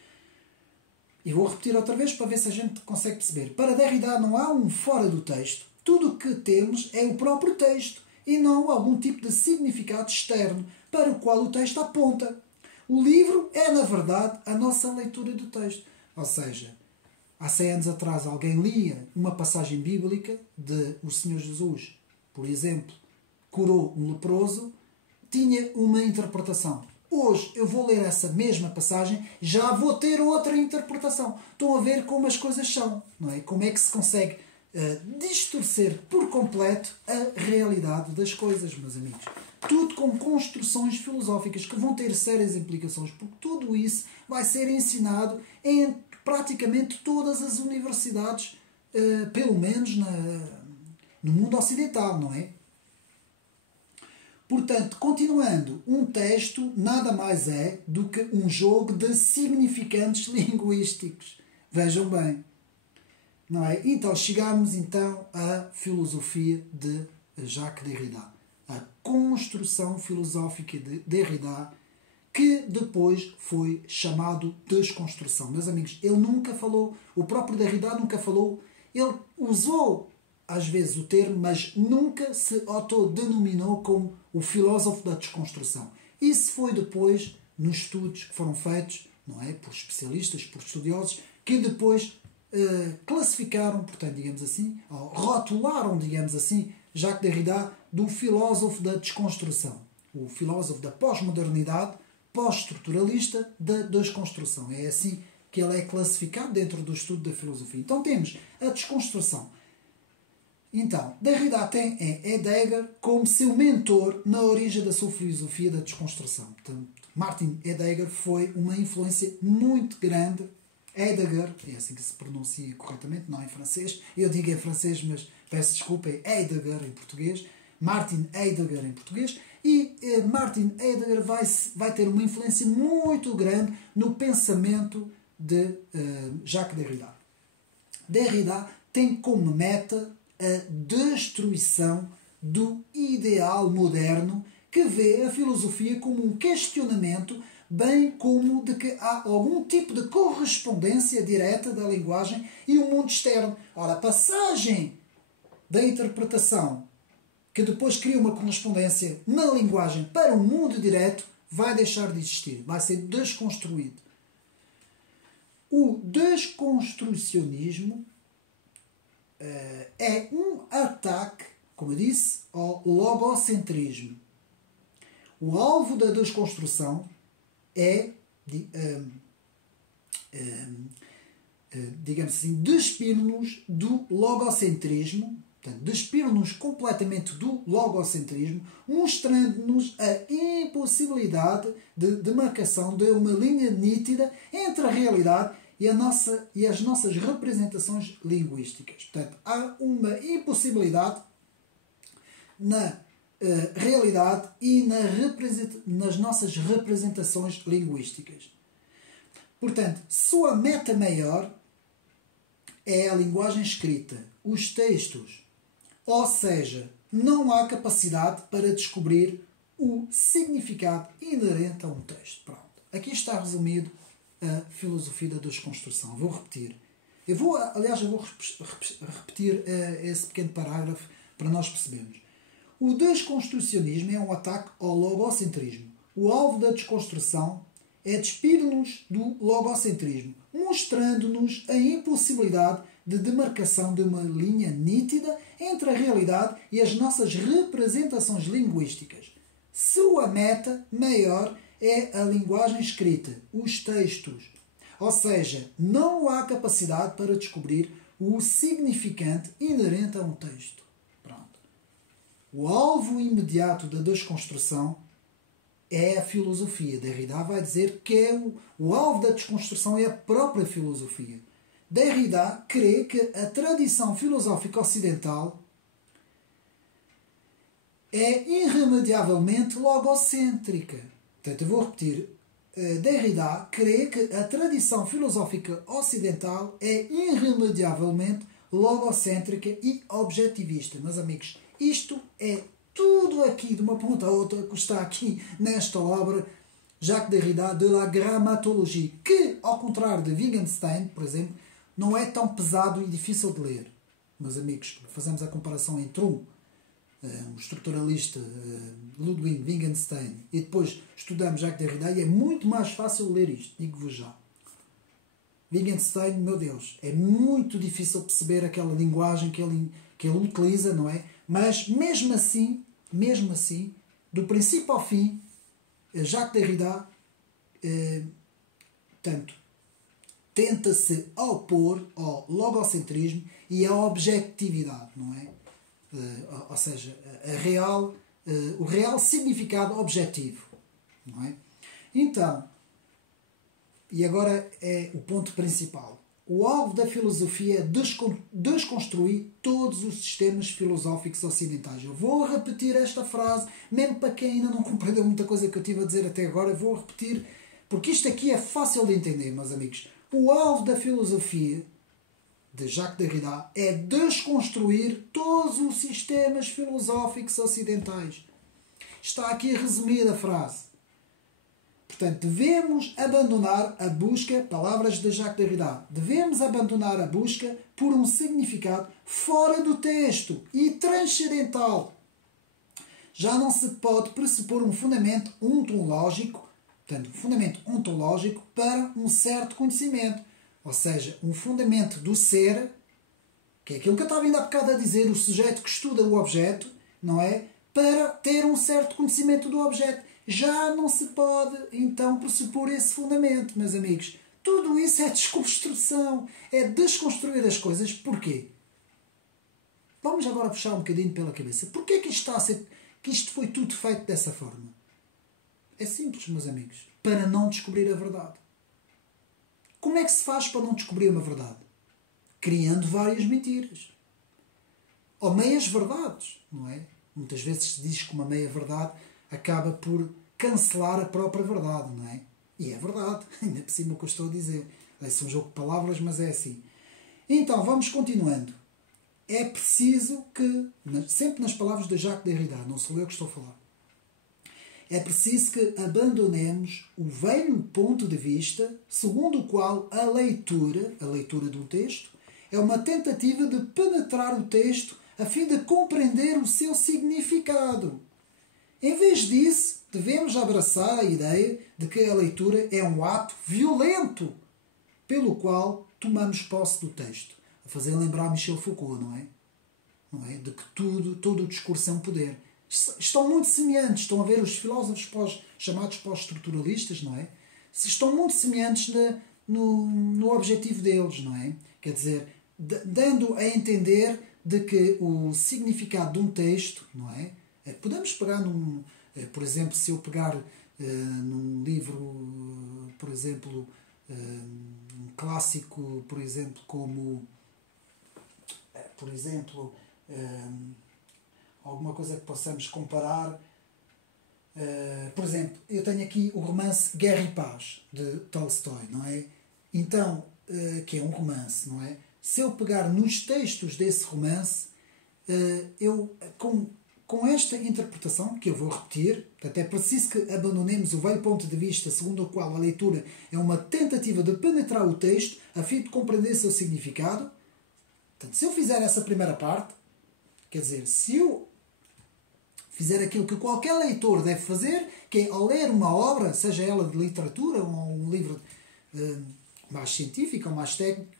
E E vou repetir outra vez para ver se a gente consegue perceber. Para Derrida não há um fora do texto. Tudo o que temos é o próprio texto e não algum tipo de significado externo para o qual o texto aponta. O livro é, na verdade, a nossa leitura do texto. Ou seja, há 100 anos atrás alguém lia uma passagem bíblica de o Senhor Jesus, por exemplo, curou um leproso, tinha uma interpretação. Hoje eu vou ler essa mesma passagem, já vou ter outra interpretação. Estão a ver como as coisas são, não é? Como é que se consegue distorcer por completo a realidade das coisas, meus amigos. Tudo com construções filosóficas que vão ter sérias implicações, porque tudo isso vai ser ensinado em praticamente todas as universidades, pelo menos no mundo ocidental, não é? Portanto, continuando, um texto nada mais é do que um jogo de significantes linguísticos. Vejam bem. Não é? Então, chegamos então à filosofia de Jacques Derrida. A construção filosófica de Derrida, que depois foi chamado desconstrução. Meus amigos, ele nunca falou, o próprio Derrida nunca falou, ele usou às vezes o termo, mas nunca se autodenominou como o filósofo da desconstrução. Isso foi depois nos estudos que foram feitos, não é, por especialistas, por estudiosos, que depois classificaram, portanto, digamos assim, ou rotularam, digamos assim, Jacques Derrida do filósofo da desconstrução, o filósofo da pós-modernidade, pós-estruturalista da desconstrução. É assim que ele é classificado dentro do estudo da filosofia. Então temos a desconstrução. Então, Derrida tem Heidegger como seu mentor na origem da sua filosofia da desconstrução. Portanto, Martin Heidegger foi uma influência muito grande. Heidegger, é assim que se pronuncia corretamente, não em francês. Eu digo em francês, mas peço desculpa, é Heidegger em português. Martin Heidegger em português. E Martin Heidegger vai ter uma influência muito grande no pensamento de Jacques Derrida. Derrida tem como meta a destruição do ideal moderno que vê a filosofia como um questionamento, bem como de que há algum tipo de correspondência direta da linguagem e o mundo externo. Ora, a passagem da interpretação que depois cria uma correspondência na linguagem para o mundo direto vai deixar de existir, vai ser desconstruído. O desconstrucionismo é um ataque, como eu disse, ao logocentrismo. O alvo da desconstrução é, digamos assim, despir-nos do logocentrismo, portanto, despir-nos completamente do logocentrismo, mostrando-nos a impossibilidade de demarcação de uma linha nítida entre a realidade e as nossas representações linguísticas. Portanto, há uma impossibilidade na realidade e nas nossas representações linguísticas. Portanto, sua meta maior é a linguagem escrita, os textos. Ou seja, não há capacidade para descobrir o significado inerente a um texto. Pronto. Aqui está resumido a filosofia da desconstrução. Vou repetir. Eu vou repetir esse pequeno parágrafo para nós percebermos. O desconstrucionismo é um ataque ao logocentrismo. O alvo da desconstrução é despir-nos do logocentrismo, mostrando-nos a impossibilidade de demarcação de uma linha nítida entre a realidade e as nossas representações linguísticas. Sua meta maior é a linguagem escrita, os textos. Ou seja, não há capacidade para descobrir o significante inerente a um texto. Pronto. O alvo imediato da desconstrução é a filosofia. Derrida vai dizer que o alvo da desconstrução é a própria filosofia. Derrida crê que a tradição filosófica ocidental é irremediavelmente logocêntrica. Portanto, eu vou repetir. Derrida crê que a tradição filosófica ocidental é irremediavelmente logocêntrica e objetivista. Meus amigos, isto é tudo aqui, de uma ponta a outra, que está aqui nesta obra, Jacques Derrida de la grammatologie, que, ao contrário de Wittgenstein, por exemplo, não é tão pesado e difícil de ler. Meus amigos, fazemos a comparação entre um estruturalista, Ludwig Wittgenstein, e depois estudamos Jacques Derrida, e é muito mais fácil ler isto, digo-vos já. Wittgenstein, meu Deus, é muito difícil perceber aquela linguagem que ele utiliza, não é? Mas mesmo assim, do princípio ao fim, Jacques Derrida tenta-se opor ao logocentrismo e à objetividade, não é? Ou seja, o real significado objetivo, não é? Então, e agora é o ponto principal. O alvo da filosofia é desconstruir todos os sistemas filosóficos ocidentais. Eu vou repetir esta frase, mesmo para quem ainda não compreendeu muita coisa que eu estive a dizer até agora, eu vou repetir, porque isto aqui é fácil de entender, meus amigos. O alvo da filosofia de Jacques Derrida é desconstruir todos os sistemas filosóficos ocidentais. Está aqui resumida a frase. Portanto, devemos abandonar a busca, palavras de Jacques Derrida, devemos abandonar a busca por um significado fora do texto e transcendental. Já não se pode pressupor um fundamento ontológico, portanto, um fundamento ontológico para um certo conhecimento. Ou seja, um fundamento do ser, que é aquilo que eu estava ainda há bocado a dizer, o sujeito que estuda o objeto, não é? Para ter um certo conhecimento do objeto. Já não se pode, então, pressupor esse fundamento, meus amigos. Tudo isso é desconstrução, é desconstruir as coisas. Porquê? Vamos agora puxar um bocadinho pela cabeça. Porquê que isto foi tudo feito dessa forma? É simples, meus amigos. Para não descobrir a verdade. Como é que se faz para não descobrir uma verdade? Criando várias mentiras. Ou meias verdades, não é? Muitas vezes se diz que uma meia verdade acaba por cancelar a própria verdade, não é? E é verdade, ainda por cima o que eu estou a dizer. É um jogo de palavras, mas é assim. Então, vamos continuando. É preciso que, sempre nas palavras de Jacques Derrida, não sou eu que estou a falar, é preciso que abandonemos o velho ponto de vista segundo o qual a leitura de um texto, é uma tentativa de penetrar o texto a fim de compreender o seu significado. Em vez disso, devemos abraçar a ideia de que a leitura é um ato violento pelo qual tomamos posse do texto. A fazer lembrar Michel Foucault, não é? De que todo o discurso é um poder. Estão muito semelhantes, estão a ver os filósofos chamados pós-estruturalistas, não é? Estão muito semelhantes no objetivo deles, não é? Quer dizer, dando a entender de que o significado de um texto, não é? Podemos pegar por exemplo, se eu pegar num livro, por exemplo, um clássico, por exemplo, como, por exemplo, alguma coisa que possamos comparar. Por exemplo, eu tenho aqui o romance Guerra e Paz, de Tolstói, não é? Então, que é um romance, não é? Se eu pegar nos textos desse romance, eu, com esta interpretação, que eu vou repetir, portanto, é preciso que abandonemos o velho ponto de vista segundo o qual a leitura é uma tentativa de penetrar o texto a fim de compreender seu significado. Portanto, se eu fizer essa primeira parte, quer dizer, se eu fizer aquilo que qualquer leitor deve fazer, que é ao ler uma obra, seja ela de literatura ou um livro mais científico ou mais técnico,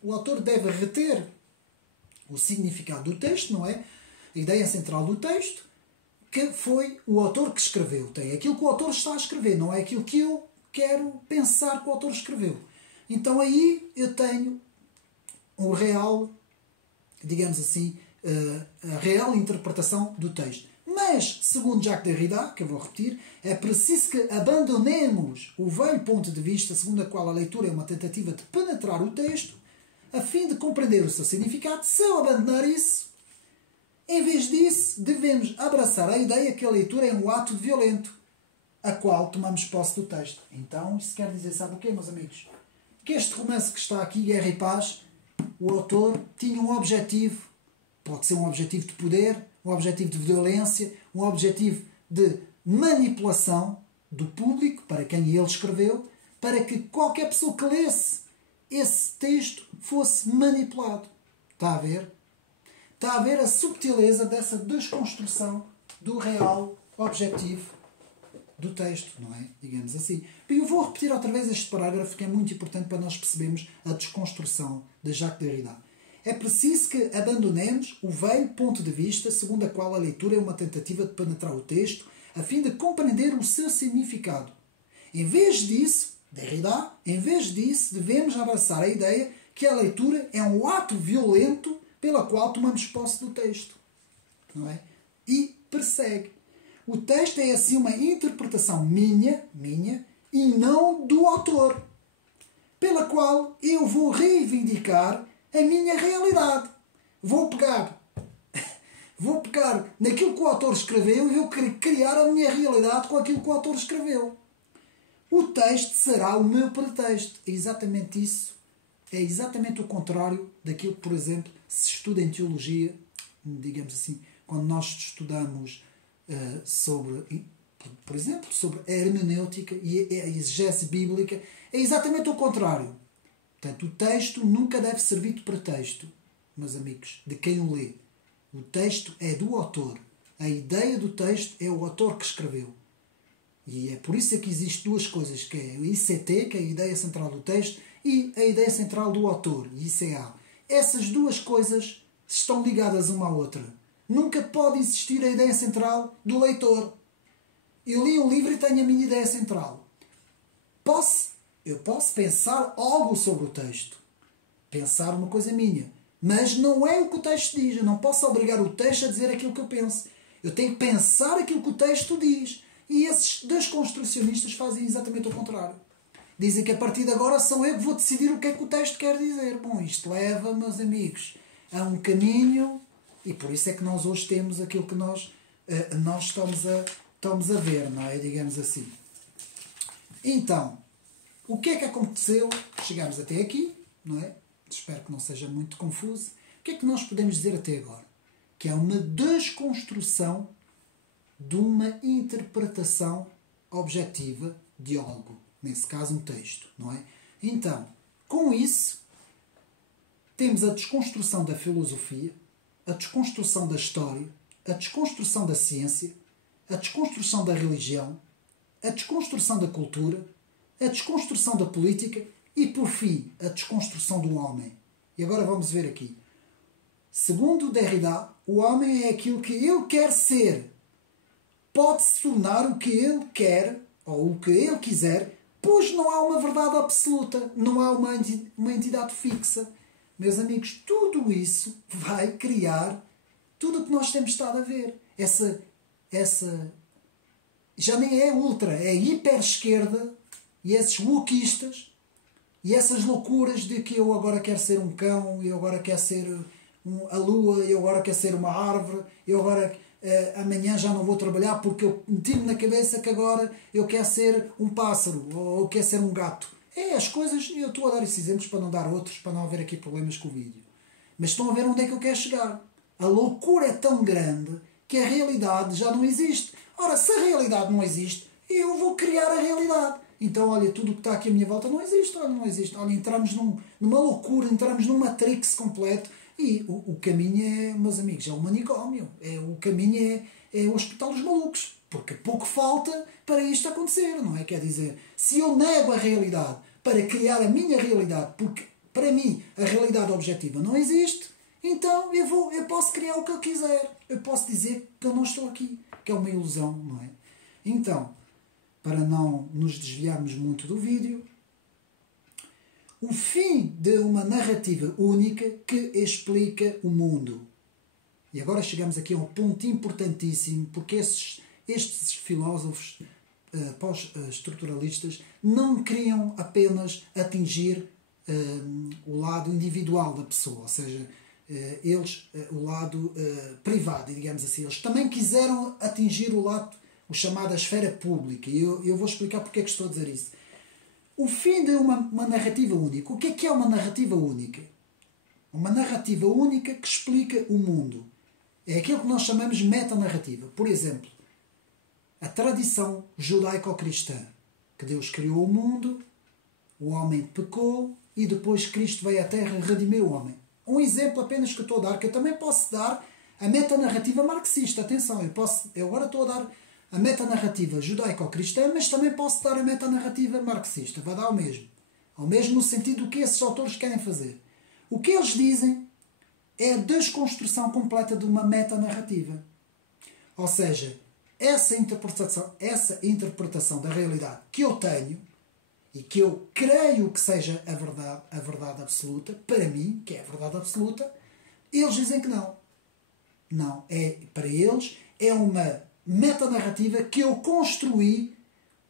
o autor deve reter o significado do texto, não é? A ideia central do texto, que foi o autor que escreveu. Tem aquilo que o autor está a escrever, não é aquilo que eu quero pensar que o autor escreveu. Então aí eu tenho o real, digamos assim, a real interpretação do texto. Mas, segundo Jacques Derrida, que eu vou repetir, é preciso que abandonemos o velho ponto de vista segundo a qual a leitura é uma tentativa de penetrar o texto a fim de compreender o seu significado. Se eu abandonar isso, em vez disso, devemos abraçar a ideia que a leitura é um ato violento, a qual tomamos posse do texto. Então, isso quer dizer, sabe o quê, meus amigos? Que este romance que está aqui, Guerra e Paz, o autor tinha um objetivo, pode ser um objetivo de poder, um objetivo de violência, um objetivo de manipulação, do público, para quem ele escreveu, para que qualquer pessoa que lesse esse texto fosse manipulado. Está a ver? Está a ver a subtileza dessa desconstrução do real objetivo do texto, não é? Digamos assim. E eu vou repetir outra vez este parágrafo que é muito importante para nós percebermos a desconstrução de Jacques Derrida. É preciso que abandonemos o velho ponto de vista segundo a qual a leitura é uma tentativa de penetrar o texto a fim de compreender o seu significado. Em vez disso, Derrida, devemos abraçar a ideia que a leitura é um ato violento pela qual tomamos posse do texto. Não é? E persegue. O texto é assim uma interpretação minha, e não do autor, pela qual eu vou reivindicar a minha realidade. Vou pegar naquilo que o autor escreveu e vou criar a minha realidade com aquilo que o autor escreveu. O texto será o meu pretexto. É exatamente isso. É exatamente o contrário daquilo que, por exemplo, se estuda em teologia, digamos assim, quando nós estudamos sobre, por exemplo, sobre a hermenêutica e a exegese bíblica, é exatamente o contrário. Portanto, o texto nunca deve servir de pretexto, meus amigos, de quem o lê. O texto é do autor. A ideia do texto é o autor que escreveu. E é por isso que existem duas coisas, que é o ICT, que é a ideia central do texto, e a ideia central do autor, ICA. Essas duas coisas estão ligadas uma à outra. Nunca pode existir a ideia central do leitor. Eu li um livro e tenho a minha ideia central. Eu posso pensar algo sobre o texto. Pensar uma coisa minha. Mas não é o que o texto diz. Eu não posso obrigar o texto a dizer aquilo que eu penso. Eu tenho que pensar aquilo que o texto diz. E esses desconstrucionistas fazem exatamente o contrário. Dizem que a partir de agora sou eu que vou decidir o que é que o texto quer dizer. Bom, isto leva, meus amigos, a um caminho, e por isso é que nós hoje temos aquilo que nós estamos a ver, não é? Digamos assim. Então, o que é que aconteceu? Chegamos até aqui, não é? Espero que não seja muito confuso. O que é que nós podemos dizer até agora? Que é uma desconstrução de uma interpretação objetiva de algo. Nesse caso, um texto, não é? Então, com isso, temos a desconstrução da filosofia, a desconstrução da história, a desconstrução da ciência, a desconstrução da religião, a desconstrução da cultura, a desconstrução da política e, por fim, a desconstrução do homem. E agora vamos ver aqui. Segundo Derrida, o homem é aquilo que ele quer ser. Pode-se tornar o que ele quer, ou o que ele quiser, pois não há uma verdade absoluta, não há uma entidade fixa. Meus amigos, tudo isso vai criar tudo o que nós temos estado a ver. Essa já nem é ultra, é hiper-esquerda, e esses wokistas, e essas loucuras de que eu agora quero ser um cão, eu agora quero ser a lua, eu agora quero ser uma árvore, eu agora amanhã já não vou trabalhar porque eu meti-me na cabeça que agora eu quero ser um pássaro ou eu quero ser um gato. As coisas, eu estou a dar esses exemplos para não dar outros, para não haver aqui problemas com o vídeo. Mas estão a ver onde é que eu quero chegar. A loucura é tão grande que a realidade já não existe. Ora, se a realidade não existe, eu vou criar a realidade. Então, olha, tudo o que está aqui à minha volta não existe. Olha, não existe. Olha, entramos numa loucura, entramos num matrix completo. E o caminho é, meus amigos, é o manicômio. O caminho é o hospital dos malucos. Porque pouco falta para isto acontecer, não é? Quer dizer, se eu nego a realidade para criar a minha realidade, porque para mim a realidade objetiva não existe, então eu posso criar o que eu quiser. Eu posso dizer que eu não estou aqui, que é uma ilusão, não é? Então, para não nos desviarmos muito do vídeo, o fim de uma narrativa única que explica o mundo. E agora chegamos aqui a um ponto importantíssimo, porque estes filósofos pós-estruturalistas não queriam apenas atingir o lado individual da pessoa, ou seja, o lado privado, digamos assim. Eles também quiseram atingir o chamado a esfera pública, e eu vou explicar porque é que estou a dizer isso. O fim de uma narrativa única. O que é uma narrativa única? Uma narrativa única que explica o mundo. É aquilo que nós chamamos de metanarrativa. Por exemplo, a tradição judaico-cristã, que Deus criou o mundo, o homem pecou e depois Cristo veio à Terra e redimiu o homem. Um exemplo apenas que eu estou a dar, que eu também posso dar a metanarrativa marxista. Atenção, eu agora estou a dar a metanarrativa judaico-cristã, mas também posso dar a metanarrativa marxista. Vai dar ao mesmo. Ao mesmo no sentido do que esses autores querem fazer. O que eles dizem é a desconstrução completa de uma metanarrativa. Ou seja, essa interpretação da realidade que eu tenho e que eu creio que seja a verdade absoluta, para mim, que é a verdade absoluta, eles dizem que não. Não. Para eles é uma metanarrativa que eu construí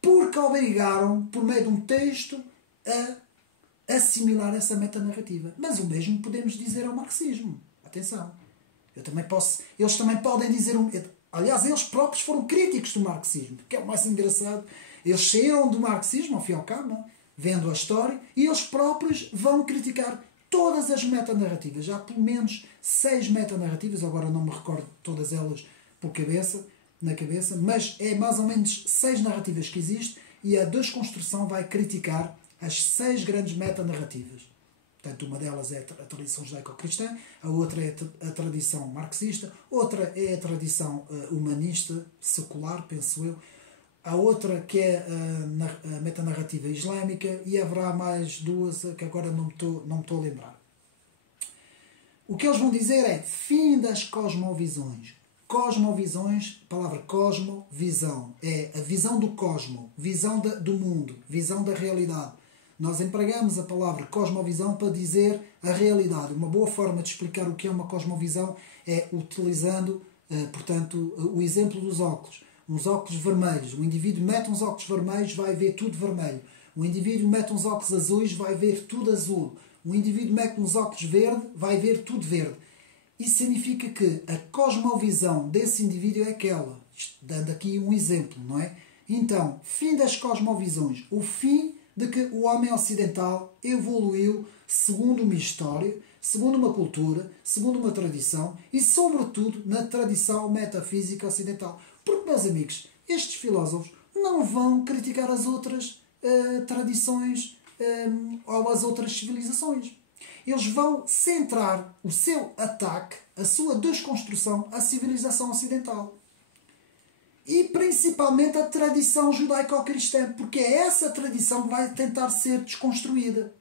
porque obrigaram, por meio de um texto, a assimilar essa metanarrativa. Mas o mesmo podemos dizer ao marxismo. Atenção. Eles também podem dizer... Aliás, eles próprios foram críticos do marxismo, que é o mais engraçado. Eles saíram do marxismo, ao fim e ao cabo, vendo a história, e eles próprios vão criticar todas as metanarrativas. Há pelo menos 6 metanarrativas, agora não me recordo todas elas na cabeça, mas é mais ou menos 6 narrativas que existem, e a desconstrução vai criticar as 6 grandes metanarrativas. Portanto, uma delas é a tradição judaico-cristã, a outra é a tradição marxista, outra é a tradição humanista, secular, penso eu, a outra que é a metanarrativa islâmica, e haverá mais 2 que agora não me estou a lembrar. O que eles vão dizer é fim das cosmovisões. Cosmovisões, a palavra cosmo, visão, é a visão do cosmo, visão do mundo, visão da realidade. Nós empregamos a palavra cosmovisão para dizer a realidade. Uma boa forma de explicar o que é uma cosmovisão é utilizando, portanto, o exemplo dos óculos. Uns óculos vermelhos. O indivíduo mete uns óculos vermelhos, vai ver tudo vermelho. O indivíduo mete uns óculos azuis, vai ver tudo azul. O indivíduo mete uns óculos verde, vai ver tudo verde. Isso significa que a cosmovisão desse indivíduo é aquela. Dando aqui um exemplo, não é? Então, fim das cosmovisões. O fim de que o homem ocidental evoluiu segundo uma história, segundo uma cultura, segundo uma tradição e, sobretudo, na tradição metafísica ocidental. Porque, meus amigos, estes filósofos não vão criticar as outras tradições ou as outras civilizações. Eles vão centrar o seu ataque, a sua desconstrução à civilização ocidental. E principalmente a tradição judaico-cristã, porque é essa tradição que vai tentar ser desconstruída.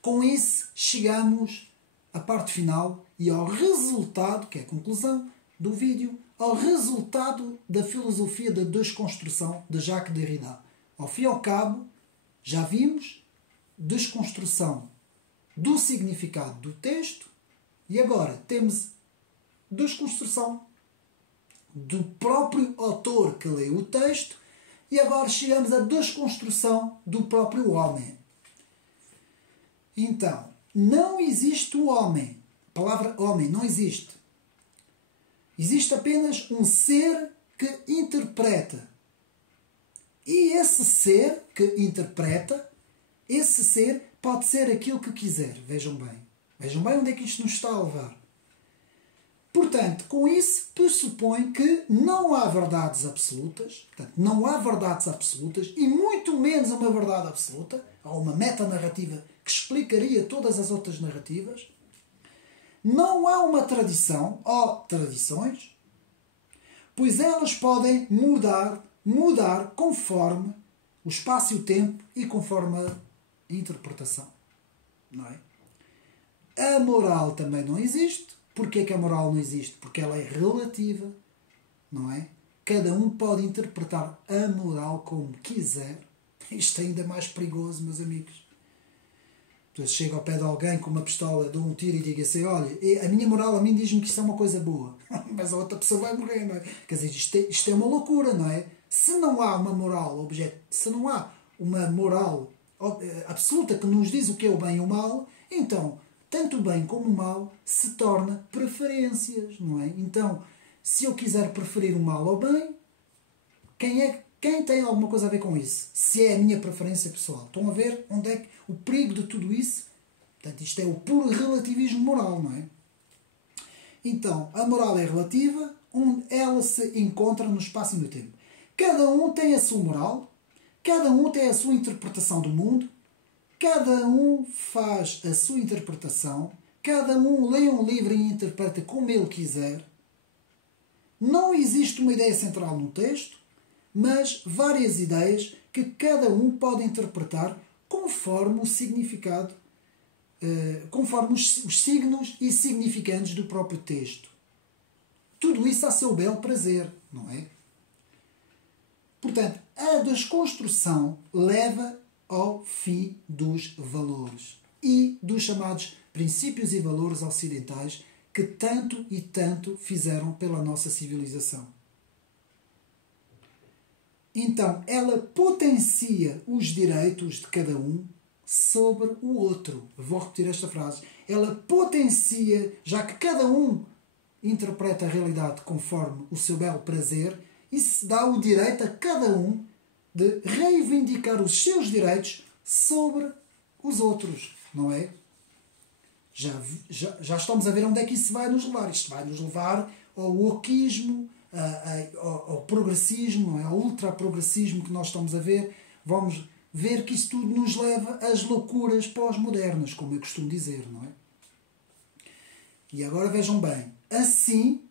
Com isso, chegamos à parte final e ao resultado, que é a conclusão do vídeo, ao resultado da filosofia da desconstrução de Jacques Derrida. Ao fim e ao cabo, já vimos desconstrução do significado do texto e agora temos desconstrução do próprio autor que lê o texto e agora chegamos à desconstrução do próprio homem. Então, não existe o homem. A palavra homem não existe. Existe apenas um ser que interpreta. E esse ser que interpreta, esse ser pode ser aquilo que quiser. Vejam bem. Vejam bem onde é que isto nos está a levar. Portanto, com isso, pressupõe que não há verdades absolutas, portanto, não há verdades absolutas e muito menos uma verdade absoluta, ou uma metanarrativa que explicaria todas as outras narrativas. Não há uma tradição ou tradições, pois elas podem mudar conforme o espaço e o tempo e conforme a interpretação. Não é? A moral também não existe. Porquê que a moral não existe? Porque ela é relativa, não é? Cada um pode interpretar a moral como quiser. Isto é ainda mais perigoso, meus amigos. Então, chega ao pé de alguém com uma pistola, dou um tiro e diga assim, olha, a minha moral a mim diz-me que isto é uma coisa boa. Mas a outra pessoa vai morrer, não é? Quer dizer, isto é uma loucura, não é? Se não há uma moral se não há uma moral absoluta que nos diz o que é o bem e o mal, então tanto o bem como o mal se torna preferências, não é? Então, se eu quiser preferir o mal ao bem, quem tem alguma coisa a ver com isso? Se é a minha preferência pessoal. Estão a ver onde é que o perigo de tudo isso? Portanto, isto é o puro relativismo moral, não é? Então, a moral é relativa, onde ela se encontra no espaço e no tempo. Cada um tem a sua moral, cada um tem a sua interpretação do mundo, cada um faz a sua interpretação, cada um lê um livro e interpreta como ele quiser. Não existe uma ideia central no texto, mas várias ideias que cada um pode interpretar conforme o significado, conforme os signos e significantes do próprio texto. Tudo isso a seu belo prazer, não é? Portanto, a desconstrução leva ao fim dos valores e dos chamados princípios e valores ocidentais que tanto e tanto fizeram pela nossa civilização. Então, ela potencia os direitos de cada um sobre o outro. Vou repetir esta frase. Ela potencia, já que cada um interpreta a realidade conforme o seu belo prazer, e se dá o direito a cada um de reivindicar os seus direitos sobre os outros, não é? Já estamos a ver onde é que isso vai nos levar. Isto vai nos levar ao wokismo, ao progressismo, não é? Ao ultraprogressismo que nós estamos a ver. Vamos ver que isso tudo nos leva às loucuras pós-modernas, como eu costumo dizer, não é? E agora vejam bem, assim,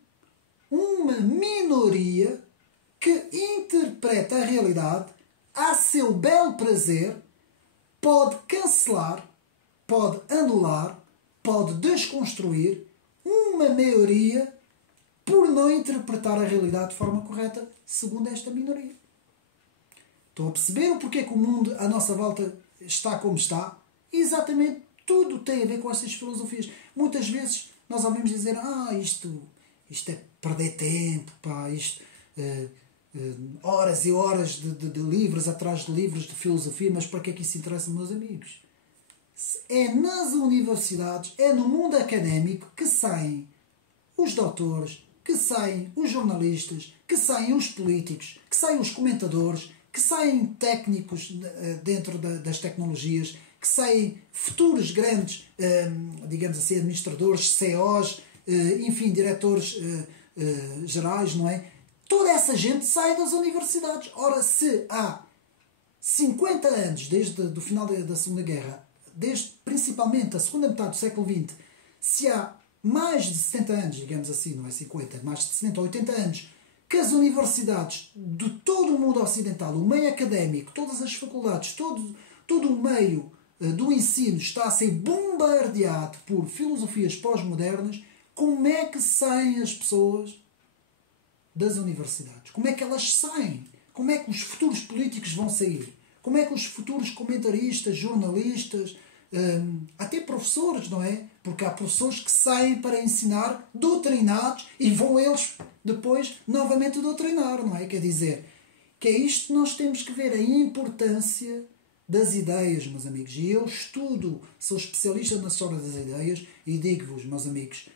uma minoria que interpreta a realidade a seu belo prazer pode cancelar, pode anular, pode desconstruir uma maioria por não interpretar a realidade de forma correta segundo esta minoria. Estão a perceber o porquê que o mundo à nossa volta está como está? Exatamente tudo tem a ver com essas filosofias. Muitas vezes nós ouvimos dizer isto é perder tempo, pá, horas e horas de livros atrás de livros de filosofia, mas para que é que isso interessa, meus amigos? É nas universidades, é no mundo académico que saem os doutores, que saem os jornalistas, que saem os políticos, que saem os comentadores, que saem técnicos dentro das tecnologias, que saem futuros grandes, digamos assim, administradores, CEOs, enfim, diretores gerais, não é? Toda essa gente sai das universidades. Ora, se há 50 anos, desde o final da Segunda Guerra, desde principalmente a segunda metade do século XX, se há mais de 70 anos, digamos assim, não é 50, mais de 70 ou 80 anos, que as universidades de todo o mundo ocidental, o meio académico, todas as faculdades, todo o meio do ensino está a ser bombardeado por filosofias pós-modernas, como é que saem as pessoas das universidades? Como é que elas saem? Como é que os futuros políticos vão sair? Como é que os futuros comentaristas, jornalistas, até professores, não é? Porque há professores que saem para ensinar doutrinados e vão eles depois novamente doutrinar, não é? Quer dizer, que é isto que nós temos que ver, a importância das ideias, meus amigos. E eu sou especialista na história das ideias e digo-vos, meus amigos,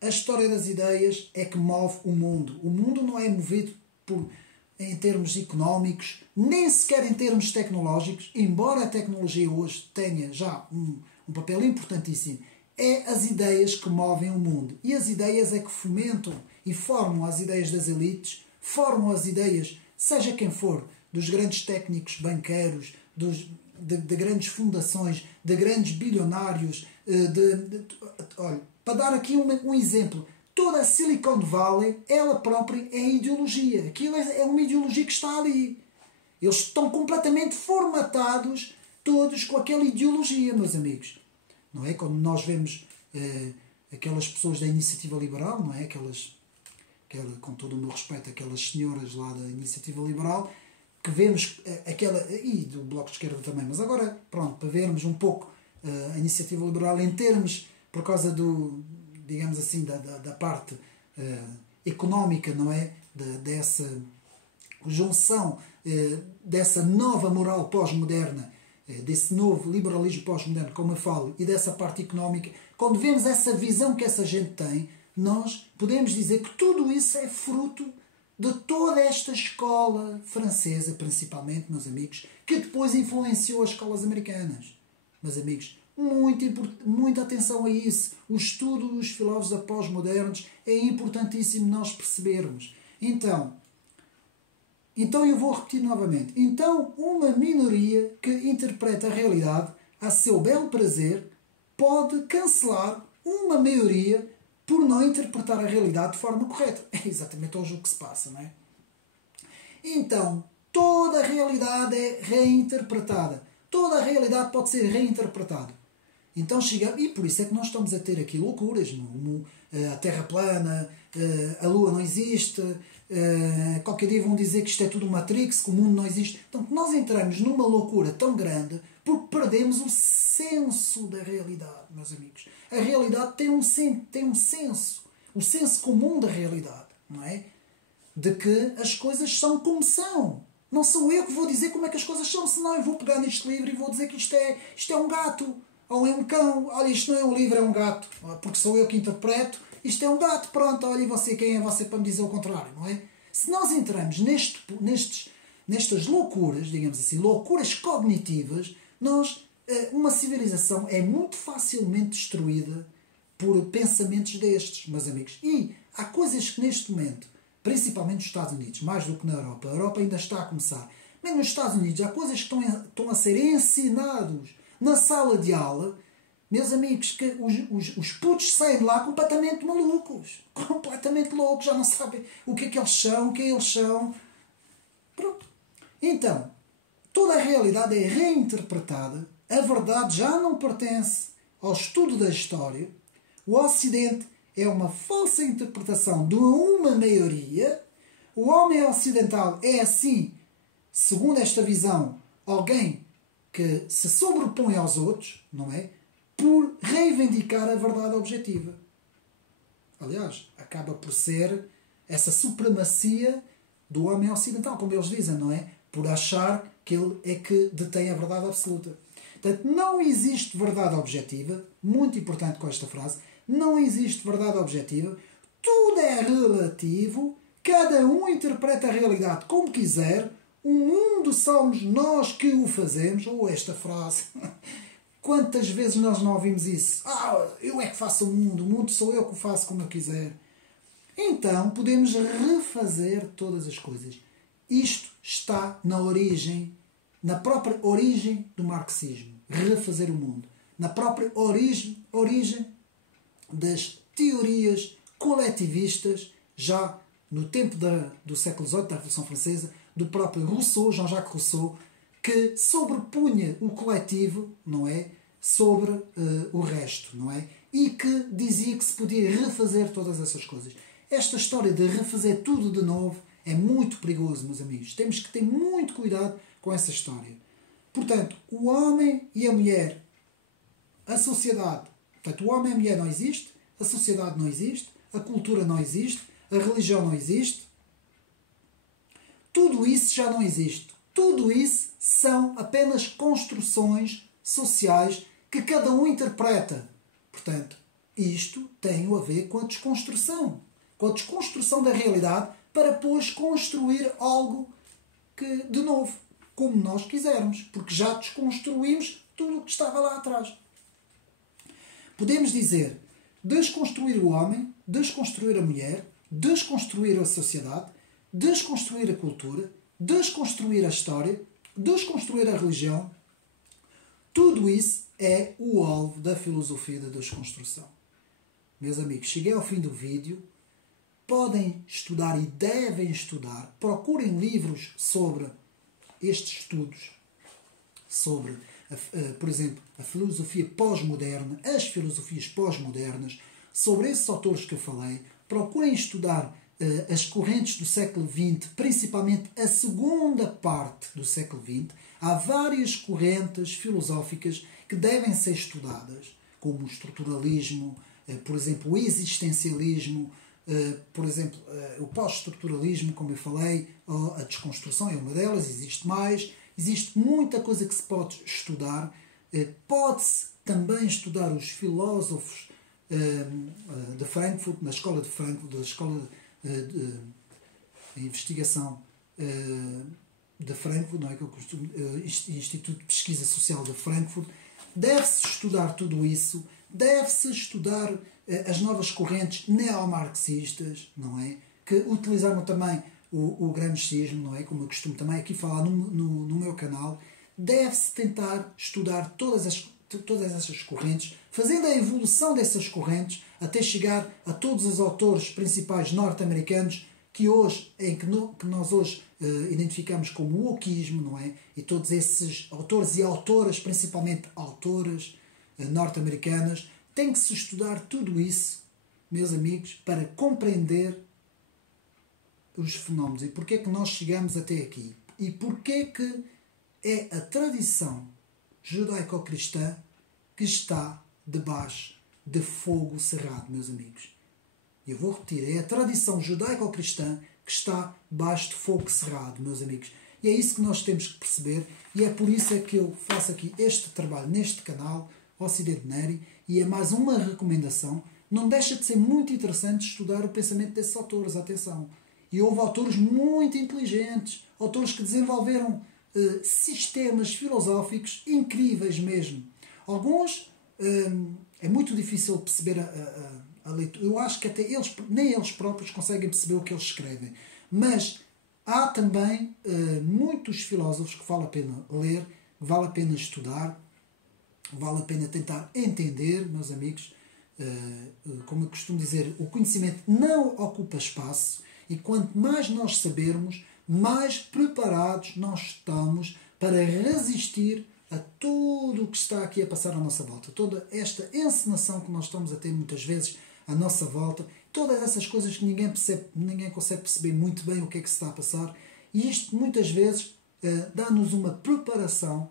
a história das ideias é que move o mundo. O mundo não é movido em termos económicos, nem sequer em termos tecnológicos, embora a tecnologia hoje tenha já um papel importantíssimo. É as ideias que movem o mundo. E as ideias é que fomentam e formam as ideias das elites, formam as ideias, seja quem for, dos grandes técnicos banqueiros, de grandes fundações, de grandes bilionários. Olha, para dar aqui um exemplo, toda a Silicon Valley, ela própria é ideologia. Aquilo é uma ideologia que está ali. Eles estão completamente formatados, todos com aquela ideologia, meus amigos. Não é? Quando nós vemos aquelas pessoas da iniciativa liberal, não é? Com todo o meu respeito, aquelas senhoras lá da iniciativa liberal, que vemos e do Bloco de Esquerda também, mas agora, pronto, para vermos um pouco a iniciativa liberal em termos, por causa digamos assim, da parte económica, não é? Dessa junção, dessa nova moral pós-moderna, desse novo liberalismo pós-moderno, como eu falo, e dessa parte económica, quando vemos essa visão que essa gente tem, nós podemos dizer que tudo isso é fruto de toda esta escola francesa, principalmente, meus amigos, que depois influenciou as escolas americanas. Meus amigos, Muita atenção a isso. O estudo dos filósofos pós-modernos é importantíssimo nós percebermos. Então eu vou repetir novamente. Então, uma minoria que interpreta a realidade a seu belo prazer pode cancelar uma maioria por não interpretar a realidade de forma correta. É exatamente hoje o que se passa, não é? Então, toda a realidade é reinterpretada. Toda a realidade pode ser reinterpretada. Então chegamos, e por isso é que nós estamos a ter aqui loucuras. A Terra plana, a Lua não existe, qualquer dia vão dizer que isto é tudo Matrix, que o mundo não existe. Então nós entramos numa loucura tão grande porque perdemos o senso da realidade, meus amigos. A realidade tem um senso, o senso comum da realidade, não é? De que as coisas são como são. Não sou eu que vou dizer como é que as coisas são, senão eu vou pegar neste livro e vou dizer que isto é um gato, ou é um cão. Olha, isto não é um livro, é um gato. Porque sou eu que interpreto. Isto é um gato, pronto, olha, e você, quem é você para me dizer o contrário, não é? Se nós entramos nestas loucuras, digamos assim, loucuras cognitivas, uma civilização é muito facilmente destruída por pensamentos destes, meus amigos. E há coisas que neste momento, principalmente nos Estados Unidos, mais do que na Europa, a Europa ainda está a começar, mas nos Estados Unidos há coisas que estão a ser ensinados na sala de aula, meus amigos, que os putos saem de lá completamente malucos, completamente loucos, já não sabem o que é que eles são, quem eles são. Pronto. Então, toda a realidade é reinterpretada, a verdade já não pertence ao estudo da história, o Ocidente é uma falsa interpretação de uma maioria, o homem ocidental é assim, segundo esta visão, alguém que se sobrepõe aos outros, não é? Por reivindicar a verdade objetiva. Aliás, acaba por ser essa supremacia do homem ocidental, como eles dizem, não é? Por achar que ele é que detém a verdade absoluta. Portanto, não existe verdade objetiva, muito importante com esta frase, não existe verdade objetiva, tudo é relativo, cada um interpreta a realidade como quiser, o mundo somos nós que o fazemos. Ou esta frase, quantas vezes nós não ouvimos isso? Eu é que faço o mundo sou eu que o faço como eu quiser. Então podemos refazer todas as coisas. Isto está na origem, na própria origem do marxismo. Refazer o mundo. Na própria origem das teorias coletivistas, já no tempo do século XVIII, da Revolução Francesa, do próprio Rousseau, Jean-Jacques Rousseau, que sobrepunha o coletivo, não é, sobre o resto, não é? E que dizia que se podia refazer todas essas coisas. Esta história de refazer tudo de novo é muito perigoso, meus amigos. Temos que ter muito cuidado com essa história. Portanto, o homem e a mulher, a sociedade, portanto, o homem e a mulher não existe, a sociedade não existe, a cultura não existe, a religião não existe. Tudo isso já não existe. Tudo isso são apenas construções sociais que cada um interpreta. Portanto, isto tem a ver com a desconstrução da realidade para depois construir algo de novo, como nós quisermos, porque já desconstruímos tudo o que estava lá atrás. Podemos dizer desconstruir o homem, desconstruir a mulher, desconstruir a sociedade, desconstruir a cultura, desconstruir a história, desconstruir a religião. Tudo isso é o alvo da filosofia da desconstrução. Meus amigos, cheguei ao fim do vídeo. Podem estudar e devem estudar. Procurem livros sobre estes estudos, sobre, por exemplo, a filosofia pós-moderna, as filosofias pós-modernas, sobre esses autores que eu falei. Procurem estudar as correntes do século XX, principalmente a segunda parte do século XX. Há várias correntes filosóficas que devem ser estudadas, como o estruturalismo, por exemplo, o existencialismo, por exemplo, o pós-estruturalismo, como eu falei, a desconstrução é uma delas, existe mais. Existe muita coisa que se pode estudar. Pode-se também estudar os filósofos de Frankfurt, na escola de Frankfurt, da escola de investigação de Frankfurt, não é que eu costumo, Instituto de Pesquisa Social de Frankfurt. deve-se estudar tudo isso, deve-se estudar as novas correntes neomarxistas, não é? Que utilizaram também o gramscismo, não é? Como eu costumo também aqui falar no meu canal. Deve-se tentar estudar todas essas correntes, fazendo a evolução dessas correntes até chegar a todos os autores principais norte-americanos que nós hoje identificamos como o wokismo, não é? E todos esses autores e autoras, principalmente autoras norte-americanas, tem que se estudar tudo isso, meus amigos, para compreender os fenómenos e porque é que nós chegamos até aqui e porque é que é a tradição judaico-cristã que está debaixo de fogo cerrado, meus amigos. Eu vou repetir, é a tradição judaico-cristã que está debaixo de fogo cerrado, meus amigos. E é isso que nós temos que perceber e é por isso é que eu faço aqui este trabalho neste canal, Ocidente Neri, e é mais uma recomendação. Não deixa de ser muito interessante estudar o pensamento desses autores, atenção. E houve autores muito inteligentes, autores que desenvolveram sistemas filosóficos incríveis mesmo. Alguns é muito difícil perceber a leitura. Eu acho que até nem eles próprios conseguem perceber o que eles escrevem. Mas há também muitos filósofos que vale a pena ler, vale a pena estudar, vale a pena tentar entender, meus amigos. Como eu costumo dizer, o conhecimento não ocupa espaço e quanto mais nós sabermos, mais preparados nós estamos para resistir a tudo o que está aqui a passar à nossa volta. Toda esta encenação que nós estamos a ter muitas vezes à nossa volta, todas essas coisas que ninguém consegue perceber muito bem o que é que se está a passar, e isto muitas vezes dá-nos uma preparação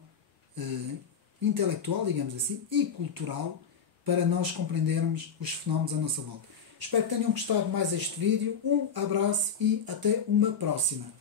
intelectual, digamos assim, e cultural para nós compreendermos os fenómenos à nossa volta. Espero que tenham gostado mais deste vídeo. Um abraço e até uma próxima.